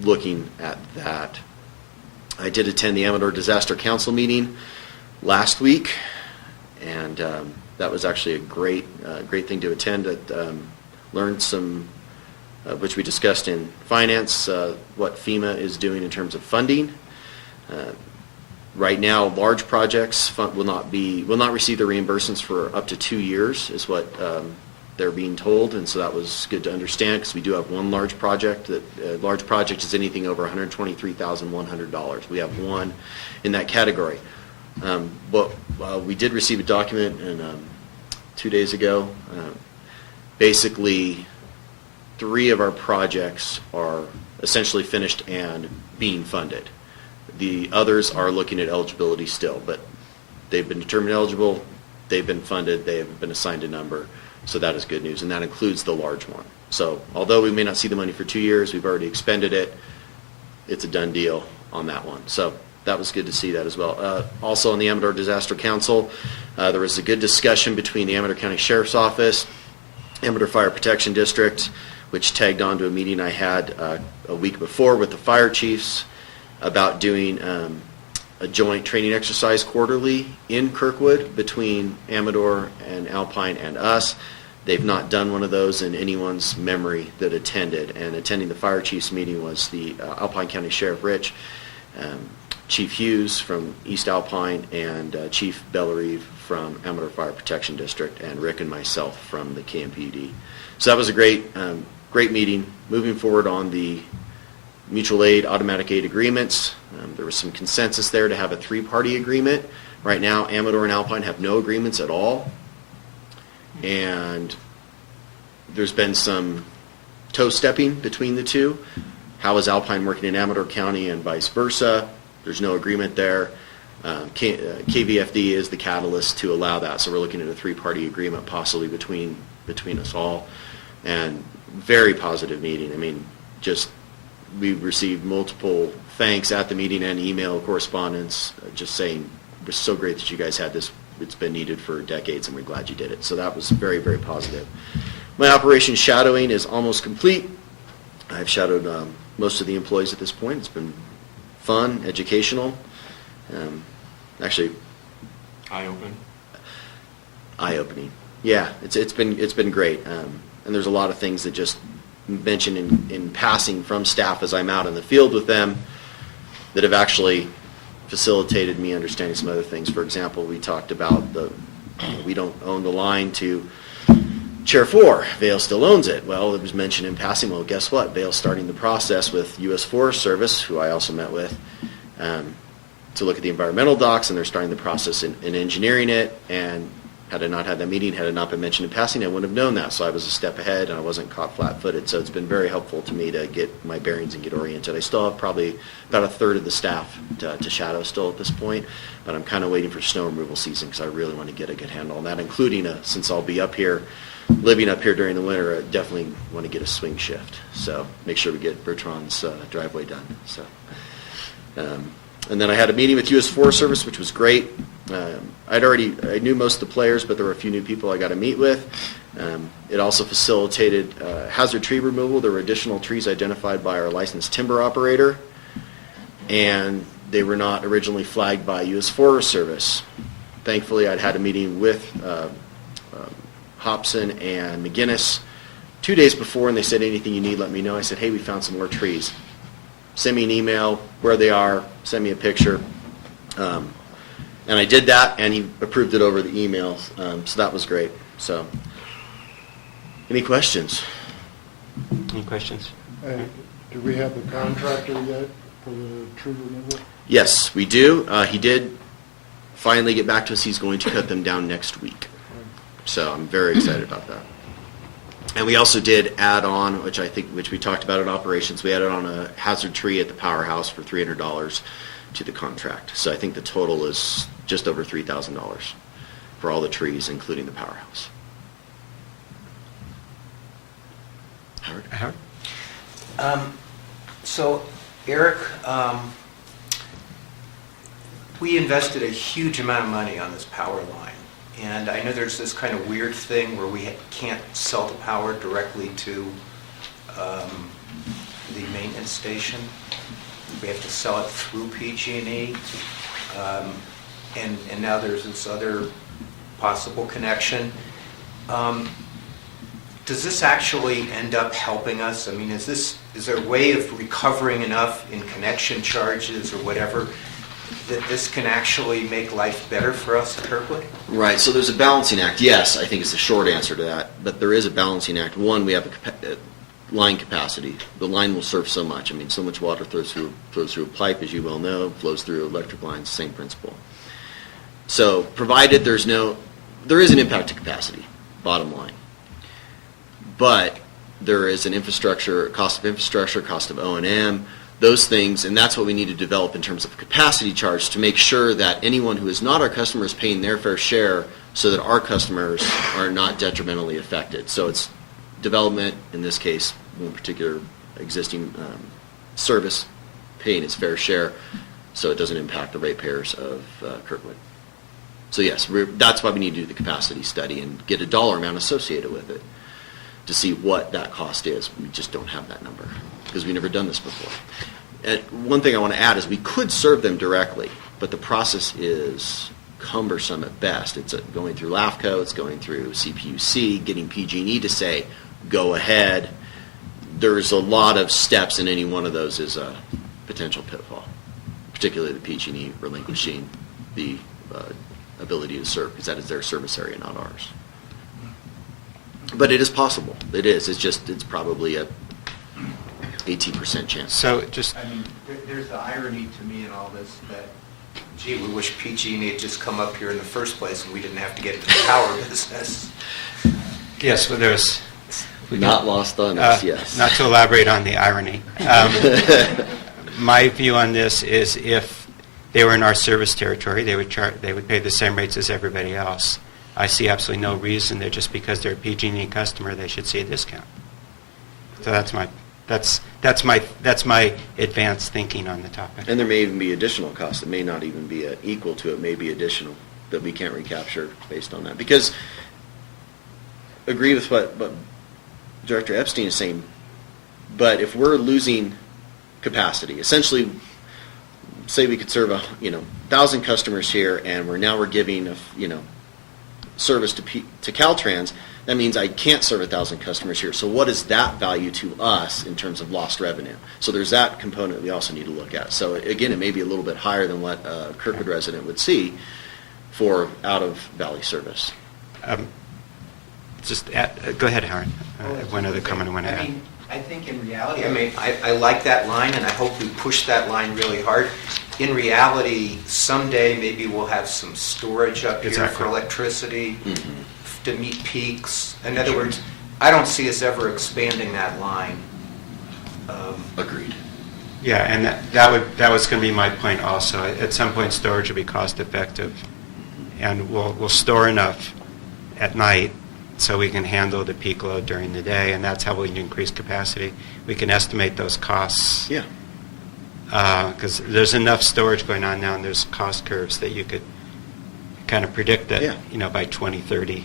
looking at that. I did attend the Amador Disaster Council meeting last week, and that was actually a great thing to attend. Learned some, which we discussed in finance, what FEMA is doing in terms of funding. Right now, large projects will not receive the reimbursements for up to 2 years, is what they're being told, and so that was good to understand because we do have one large project. That large project is anything over $123,100. We have one in that category. But we did receive a document 2 days ago. Basically, 3 of our projects are essentially finished and being funded. The others are looking at eligibility still, but they've been determined eligible, they've been funded, they have been assigned a number, so that is good news, and that includes the large one. So although we may not see the money for 2 years, we've already expended it, it's a done deal on that one. So that was good to see that as well. Also on the Amador Disaster Council, there was a good discussion between the Amador County Sheriff's Office, Amador Fire Protection District, which tagged on to a meeting I had a week before with the fire chiefs about doing a joint training exercise quarterly in Kirkwood between Amador and Alpine and us. They've not done one of those in anyone's memory that attended, and attending the fire chiefs meeting was the Alpine County Sheriff Rich, Chief Hughes from East Alpine, and Chief Bellarive from Amador Fire Protection District, and Rick and myself from the KMPUD. So that was a great meeting. Moving forward on the mutual aid, automatic aid agreements. There was some consensus there to have a 3-party agreement. Right now, Amador and Alpine have no agreements at all. And there's been some toe-stepping between the two. How is Alpine working in Amador County and vice versa? There's no agreement there. KVFD is the catalyst to allow that. So we're looking at a 3-party agreement possibly between us all. And very positive meeting. I mean, we received multiple thanks at the meeting and email correspondence just saying it's so great that you guys had this. It's been needed for decades, and we're glad you did it. So that was very, very positive. My operation shadowing is almost complete. I've shadowed most of the employees at this point. It's been fun, educational. Actually, eye-opening. Yeah, it's been great. And there's a lot of things that just mention in passing from staff as I'm out in the field with them that have actually facilitated me understanding some other things. For example, we talked about we don't own the line to Chair 4. Vail still owns it. Well, it was mentioned in passing. Well, guess what? Vail's starting the process with U.S. Forest Service, who I also met with, to look at the environmental docs, and they're starting the process in engineering it. And had I not had that meeting, had it not been mentioned in passing, I wouldn't have known that. So I was a step ahead, and I wasn't caught flat-footed. So it's been very helpful to me to get my bearings and get oriented. I still have probably about a third of the staff to shadow still at this point, but I'm kind of waiting for snow removal season because I really want to get a good handle on that, including since I'll be up here, living up here during the winter, I definitely want to get a swing shift. So make sure we get Bertrand's driveway done. So, and then I had a meeting with U.S. Forest Service, which was great. I knew most of the players, but there were a few new people I got to meet with. It also facilitated hazard tree removal. There were additional trees identified by our licensed timber operator, and they were not originally flagged by U.S. Forest Service. Thankfully, I'd had a meeting with Hobson and McGinnis 2 days before, and they said, anything you need, let me know. I said, hey, we found some more trees. Send me an email where they are, send me a picture. And I did that, and he approved it over the email, so that was great. So, any questions? Any questions? Do we have the contractor yet for the tree removal? Yes, we do. He did finally get back to us. He's going to cut them down next week. So I'm very excited about that. And we also did add on, which we talked about in operations, we added on a hazard tree at the powerhouse for $300 to the contract. So I think the total is just over $3,000 for all the trees, including the powerhouse. Howard? So, Eric, we invested a huge amount of money on this power line. And I know there's this kind of weird thing where we can't sell the power directly to the maintenance station. We have to sell it through PG&E. And now there's this other possible connection. Does this actually end up helping us? I mean, is there a way of recovering enough in connection charges or whatever that this can actually make life better for us at Kirkwood? Right, so there's a balancing act. Yes, I think it's the short answer to that. But there is a balancing act. One, we have a line capacity. The line will serve so much. I mean, so much water flows through a pipe, as you well know, flows through electric lines, same principle. So provided there is an impact to capacity, bottom line. But there is an cost of O&M, those things, and that's what we need to develop in terms of capacity charge to make sure that anyone who is not our customer is paying their fair share so that our customers are not detrimentally affected. So it's development, in this case, one particular existing service paying its fair share so it doesn't impact the ratepayers of Kirkwood. So yes, that's why we need to do the capacity study and get a dollar amount associated with it to see what that cost is. We just don't have that number because we've never done this before. And one thing I want to add is we could serve them directly, but the process is cumbersome at best. It's going through LAFCO, it's going through CPUC, getting PG&E to say, go ahead. There's a lot of steps, and any one of those is a potential pitfall, particularly the PG&E relinquishing the ability to serve, because that is their service area, not ours. But it is possible. It is. It's probably a 18% chance. So I mean, there's the irony to me in all this that, gee, we wish PG&E had just come up here in the first place and we didn't have to get into the power business. Yes, well, there's... Not lost on us, yes. Not to elaborate on the irony. My view on this is if they were in our service territory, they would pay the same rates as everybody else. I see absolutely no reason that just because they're a PG&E customer, they should see a discount. So that's my advanced thinking on the topic. And there may even be additional costs. It may not even be equal to it. May be additional that we can't recapture based on that. Because agree with what Director Epstein is saying, but if we're losing capacity, essentially, say we could serve 1,000 customers here, and we're giving service to Caltrans. That means I can't serve 1,000 customers here. So what is that value to us in terms of lost revenue? So there's that component we also need to look at. So again, it may be a little bit higher than what a Kirkwood resident would see for out-of-valley service. Go ahead, Howard. One other comment I want to add. mean, I think in reality, I like that line, and I hope we push that line really hard. In reality, someday maybe we'll have some storage up here for electricity to meet peaks. In other words, I don't see us ever expanding that line. Agreed. Yeah, and that was going to be my point also. At some point, storage will be cost effective, and we'll store enough at night so we can handle the peak load during the day, and that's how we can increase capacity. We can estimate those costs. Yeah. Because there's enough storage going on now, and there's cost curves that you could kind of predict that, by 2030,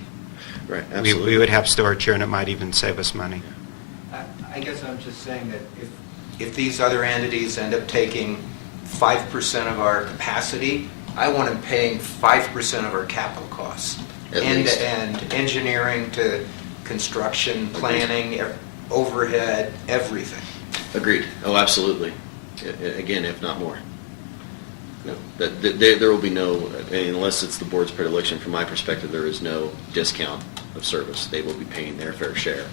Right, we absolutely. would have storage here, and it might even save us money. I guess I'm just saying that if these other entities end up taking 5% of our capacity, I want them paying 5% of our capital costs. At least. End-to-end, engineering to construction, planning, overhead, everything. Agreed. Oh, absolutely. Again, if not more. No, there will be no, unless it's the board's predilection, from my perspective, there is no discount of service. They will be paying their fair share,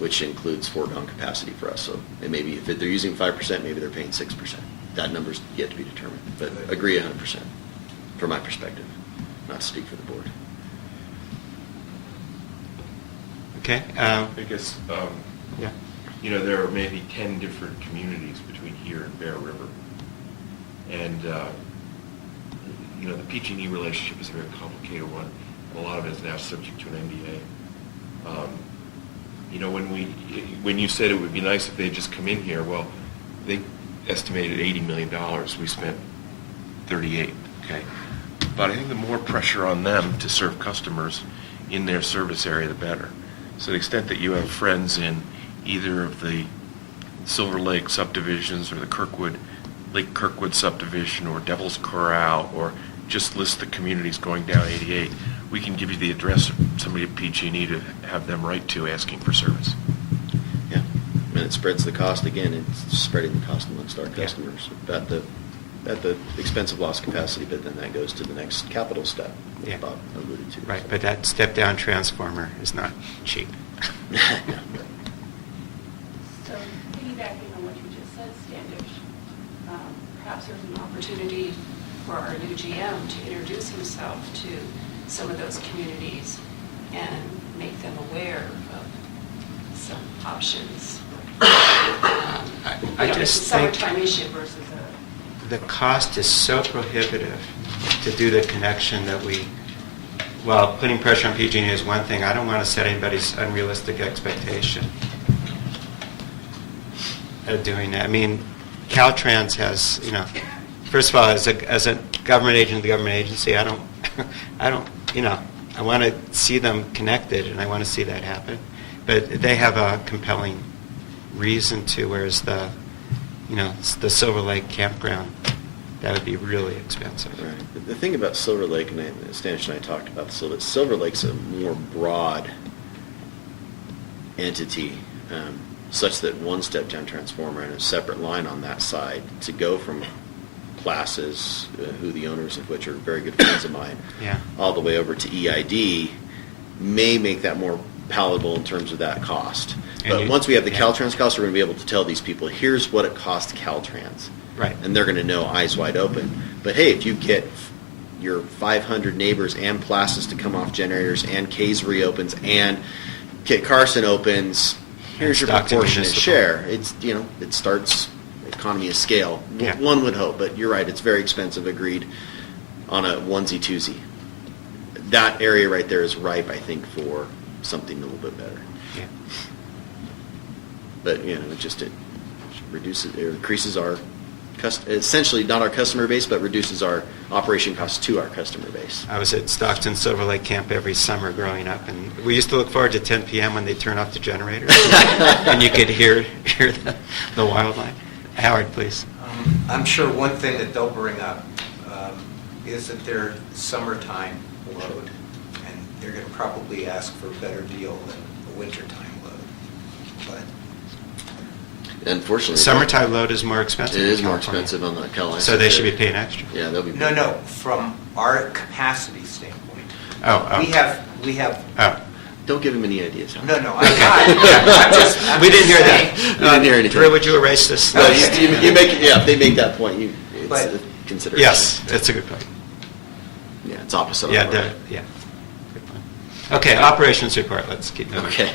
which includes foregone capacity for us. So it may be, if they're using 5%, maybe they're paying 6%. That number's yet to be determined, but agree 100% from my perspective, not to speak for the board. Okay? I guess, Yeah. there are maybe 10 different communities between here and Bear River. And, the PG&E relationship is a very complicated one. A lot of it is now subject to an NDA. When you said it would be nice if they'd just come in here, well, they estimated $80 million. We spent 38, okay? But I think the more pressure on them to serve customers in their service area, the better. So to the extent that you have friends in either of the Silver Lake subdivisions or the Lake Kirkwood subdivision or Devil's Corral, or just list the communities going down 88, we can give you the address of somebody at PG&E to have them write to asking for service. Yeah, and it spreads the cost again. It's spreading the cost amongst our customers at the expense of lost capacity, but then that goes to the next capital step, which Yeah. Bob alluded to. Right, but that step-down transformer is not cheap. So piggybacking on what you just said, Standish, perhaps there's an opportunity for our new GM to introduce himself to some of those communities and make them aware of some options. I just it's a think summertime issue versus the cost is so prohibitive to do the connection that well, putting pressure on PG&E is one thing. I don't want to set anybody's unrealistic expectation of doing that. I mean, Caltrans has, first of all, as a government agent of the government agency, I want to see them connected, and I want to see that happen. But they have a compelling reason to, whereas the Silver Lake campground, that would be really expensive. Right. The thing about Silver Lake, and Stanish and I talked about this a little bit, Silver Lake's a more broad entity, such that one step-down transformer and a separate line on that side to go from classes, who the owners of which are very good friends of mine, all the way over to EID, may make that more palatable in terms of that cost. But once we have the Caltrans cost, we're going to be able to tell these people, here's what it costs Caltrans. Right. And they're going to know eyes wide open. But hey, if you get your 500 neighbors and Placid to come off generators, and K's reopens, and Kit Carson opens, here's your proportionate share. It's, it starts economy of scale. Yeah. One would hope, but you're right, it's very expensive, agreed, on a onesie-twosie. That area right there is ripe, I think, for something a little bit better. Yeah. But, it increases our, essentially not our customer base, but reduces our operation costs to our customer base. I was at Stockton Silver Lake Camp every summer growing up, and we used to look forward to 10 p.m. when they turn off the generators, and you could hear the wildlife. Howard, please. I'm sure one thing that they'll bring up is that their summertime load, and they're going to probably ask for a better deal than a wintertime load. But Unfortunately, summertime load is more expensive. It in is more California. expensive on the Cal. So they should be paying extra. Yeah, they'll be. no, from our capacity standpoint. Oh. We have. Oh. Don't give him any ideas. Huh? No, I'm not. I'm We didn't hear saying. that. You didn't hear anything. Drew, would you erase this? No, you make it. Yeah, if they make that point, it's But- a consideration. Yes, that's a good point. Yeah, it's opposite. Yeah, of our- yeah. Good point. Okay, operations report. Let's keep moving. Okay.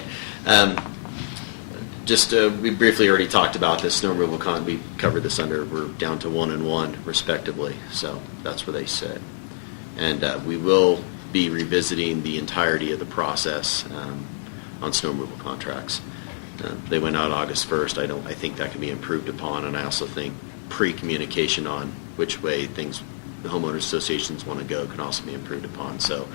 We briefly already talked about this. Snow removal we covered this under. We're down to 1 and 1 respectively. So that's where they sit. And we will be revisiting the entirety of the process on snow removal contracts. They went out August 1st. I think that can be improved upon, and I also think pre-communication on which way the homeowners associations want to go can also be improved upon. So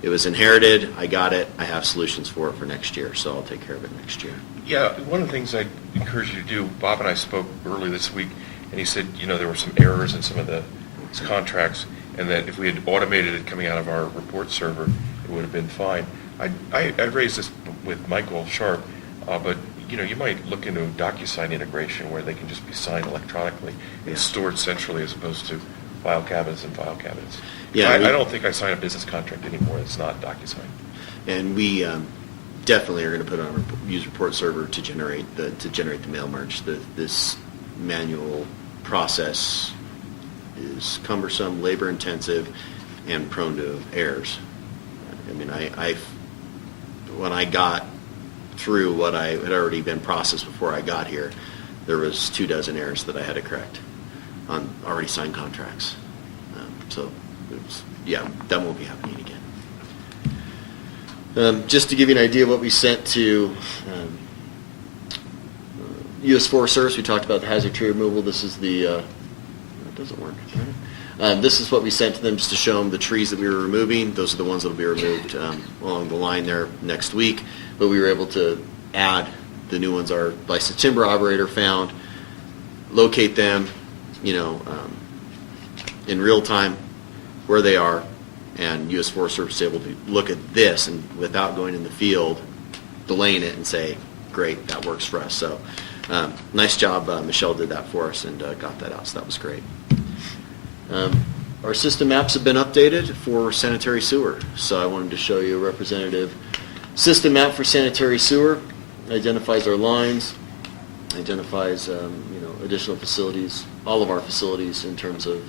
It was inherited, I got it, I have solutions for it for next year, so I'll take care of it next year. Yeah, one of the things I'd encourage you to do, Bob and I spoke early this week, and he said, there were some errors in some of the contracts, and that if we had automated it coming out of our report server, it would have been fine. I raised this with Michael Sharp, but you might look into DocuSign integration where they can just be signed electronically and stored centrally as opposed to file cabinets and file cabinets. Yeah, I don't think I sign a business contract anymore that's not DocuSign. And we definitely are going to put on a use report server to generate the mail merge. This manual process is cumbersome, labor intensive, and prone to errors. I mean, when I got through what I had already been processed before I got here, there was 24 errors that I had to correct on already signed contracts. So, that won't be happening again. Just to give you an idea of what we sent to U.S. Forest Service, we talked about the hazard tree removal. This is it doesn't work. Right? This is what we sent to them just to show them the trees that we were removing. Those are the ones that will be removed along the line there next week. But we were able to add the new ones our licensed timber operator found, locate them, in real time where they are, and U.S. Forest Service is able to look at this and without going in the field, delaying it and say, great, that works for us. So nice job. Michelle did that for us and got that out, so that was great. Our system maps have been updated for sanitary sewer, so I wanted to show you a representative system map for sanitary sewer. It identifies our lines, identifies additional facilities, all of our facilities in terms of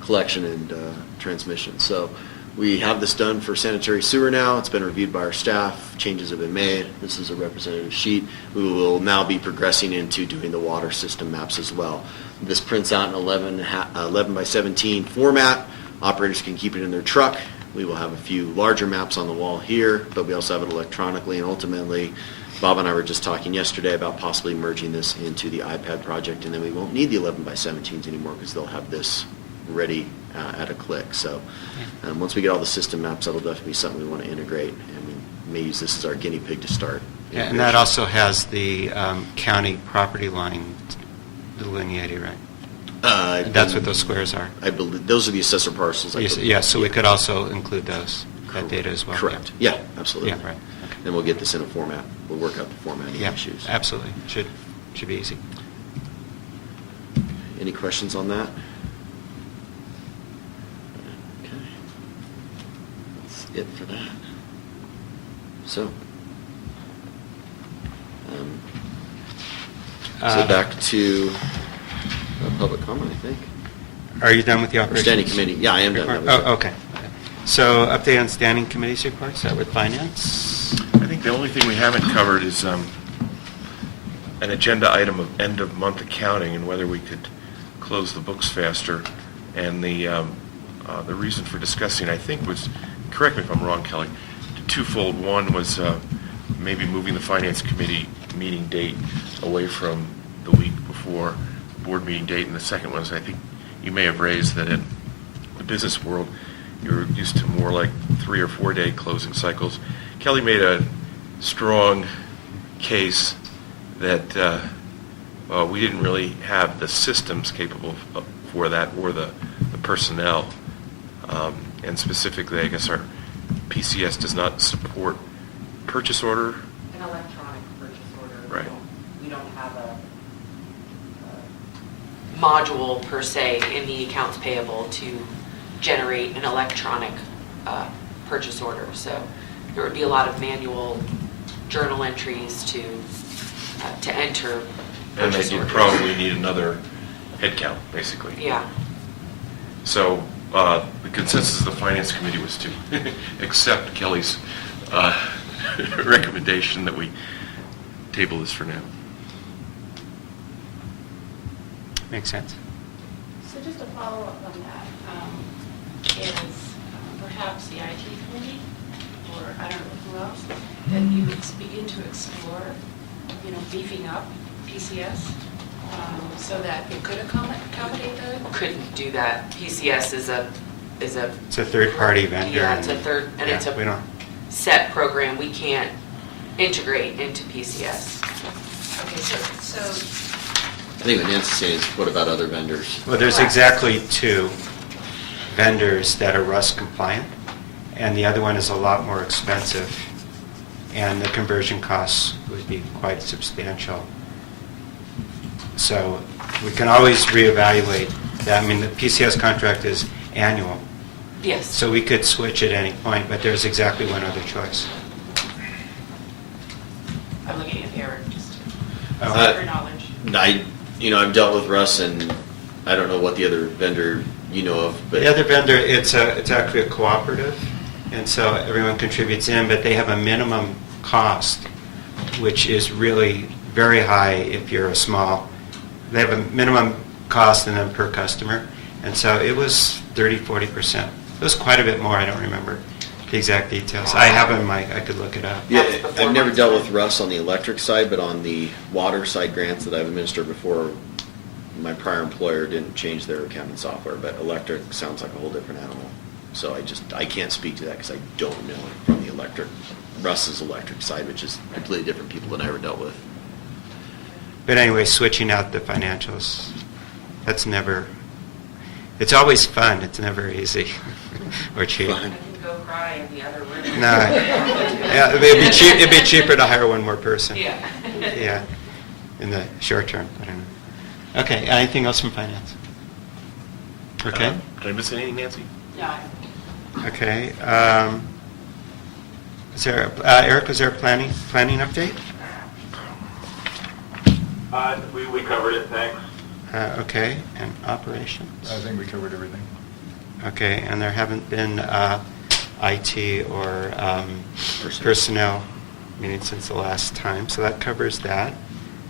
collection and transmission. So we have this done for sanitary sewer now. It's been reviewed by our staff. Changes have been made. This is a representative sheet. We will now be progressing into doing the water system maps as well. This prints out in 11 by 17 format. Operators can keep it in their truck. We will have a few larger maps on the wall here, but we also have it electronically, and ultimately, Bob and I were just talking yesterday about possibly merging this into the iPad project, and then we won't need the 11 by 17s anymore because they'll have this ready at a click. So once we get all the system maps, that'll definitely be something we want to integrate, and we may use this as our guinea pig to start. Yeah, and that also has the county property line delineated, right? That's what those squares are. I believe those are the assessor parcels. Yes, so we could also include that data as well. Correct. Yeah, absolutely. Yeah, right. And we'll get this in a format. We'll work out the formatting issues. Absolutely. Should be easy. Any questions on that? Okay. That's it for that. So back to public comment, I think. Are you done with the operations? Standing committee. Yeah, I am done. Okay. So update on standing committees reports. Start with finance. I think the only thing we haven't covered is an agenda item of end of month accounting and whether we could close the books faster. And the reason for discussing, I think, was, correct me if I'm wrong, Kelly, twofold. One was maybe moving the finance committee meeting date away from the week before board meeting date, and the second one is, I think you may have raised that in the business world you're used to more like 3 or 4 day closing cycles. Kelly made a strong case that we didn't really have the systems capable for that or the personnel, and specifically I guess our PCS does not support purchase order. An electronic purchase order. Right. We don't have a module per se in the accounts payable to generate an electronic purchase order. So there would be a lot of manual journal entries to enter And purchase they orders. probably need another headcount, basically. Yeah. So the consensus of the finance committee was to accept Kelly's recommendation that we table this for now. Makes sense. So just a follow-up on that, is perhaps the IT committee, or I don't know who else, that you would begin to explore, beefing up PCS, so that it could accommodate the... Couldn't do that. PCS is a It's a third-party vendor. Yeah, it's a third, and yeah, it's a we don't. set program. We can't integrate into PCS. Okay, so I think what Nancy's saying is, what about other vendors? Well, there's Correct. exactly 2 vendors that are Rust compliant, and the other one is a lot more expensive, and the conversion costs would be quite substantial. So we can always reevaluate that. I mean, the PCS contract is annual, Yes. so we could switch at any point, but there's exactly one other choice. I'm looking at Eric, just Oh. for knowledge. I've dealt with Russ, and I don't know what the other vendor you know of, but The other vendor, it's actually a cooperative, and so everyone contributes in, but they have a minimum cost, which is really very high if you're a small. They have a minimum cost and then per customer, and so it was 30-40%. It was quite a bit more. I don't remember the exact details. I have it in I could look it up. yeah, That was before I've never my dealt time. with Russ on the electric side, but on the water side grants that I've administered before, my prior employer didn't change their accounting software, but electric sounds like a whole different animal. So I can't speak to that because I don't know it from the Russ's electric side, which is completely different people than I ever dealt with. But anyway, switching out the financials, that's never, it's always fun. It's never easy or cheap. Fun. I can go cry in the other room. No, yeah, it'd be cheaper to hire one more person. Yeah. Yeah, in the short term. I don't know. Okay, anything else from finance? Okay. Did I miss anything, Nancy? No, Okay. Is there, Eric, was there a planning update? We covered it, thanks. Okay, and operations? I think we covered everything. Okay, and there haven't been IT or personnel meetings since the last time, so that covers that.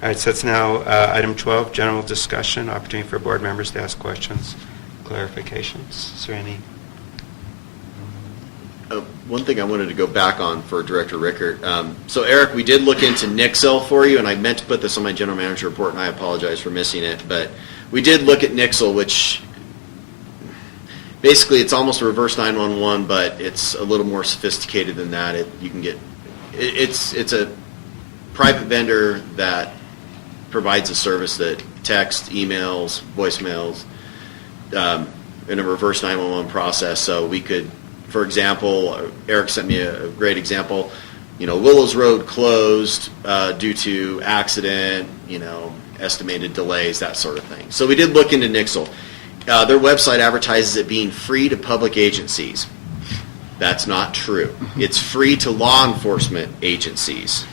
All right, so that's now item 12, general discussion, opportunity for board members to ask questions, clarifications. Is there any? One thing I wanted to go back on for Director Rickert. So Eric, we did look into Nixle for you, and I meant to put this on my general manager report, and I apologize for missing it. But we did look at Nixle, which basically it's almost a reverse 911, but it's a little more sophisticated than that. It's a private vendor that provides a service that text, emails, voicemails, in a reverse 911 process. So we could, for example, Eric sent me a great example. Willows Road closed due to accident, estimated delays, that sort of thing. So we did look into Nixle. Their website advertises it being free to public agencies. That's not true. It's free to law enforcement agencies.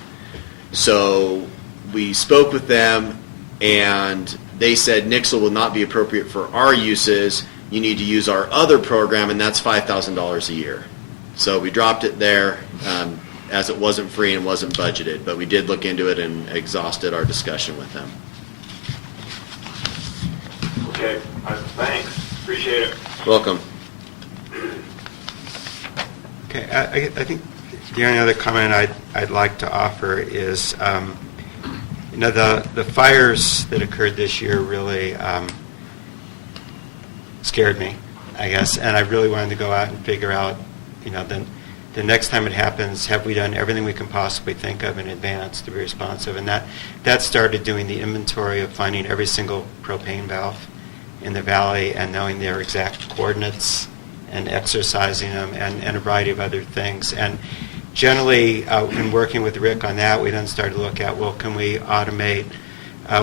So we spoke with them, and they said Nixle will not be appropriate for our uses. You need to use our other program, and that's $5,000 a year. So we dropped it there as it wasn't free and wasn't budgeted, but we did look into it and exhausted our discussion with them. Okay, thanks, appreciate it. Welcome. Okay, I think the only other comment I'd like to offer is, the fires that occurred this year really scared me, I guess, and I really wanted to go out and figure out, the next time it happens, have we done everything we can possibly think of in advance to be responsive? And that started doing the inventory of finding every single propane valve in the valley and knowing their exact coordinates and exercising them and a variety of other things. And generally, in working with Rick on that, we then started to look at, well, can we automate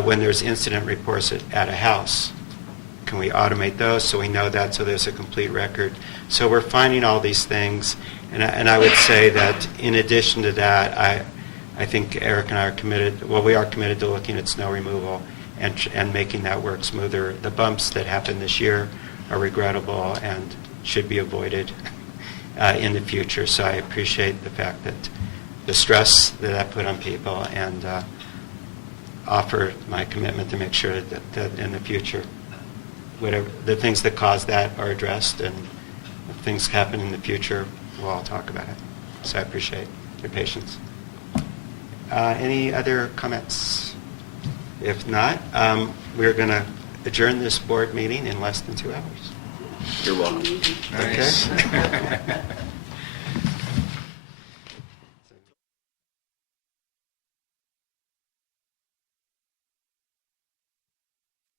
when there's incident reports at a house? Can we automate those so we know that, so there's a complete record? So we're finding all these things, and I would say that in addition to that, I think Eric and I are committed, we are committed to looking at snow removal and making that work smoother. The bumps that happened this year are regrettable and should be avoided in the future. So I appreciate the fact that the stress that I put on people, and offer my commitment to make sure that in the future, whatever the things that caused that are addressed, and if things happen in the future, we'll all talk about it. So I appreciate your patience. Any other comments? If not, we're going to adjourn this board meeting in less than 2 hours. You're welcome. Okay.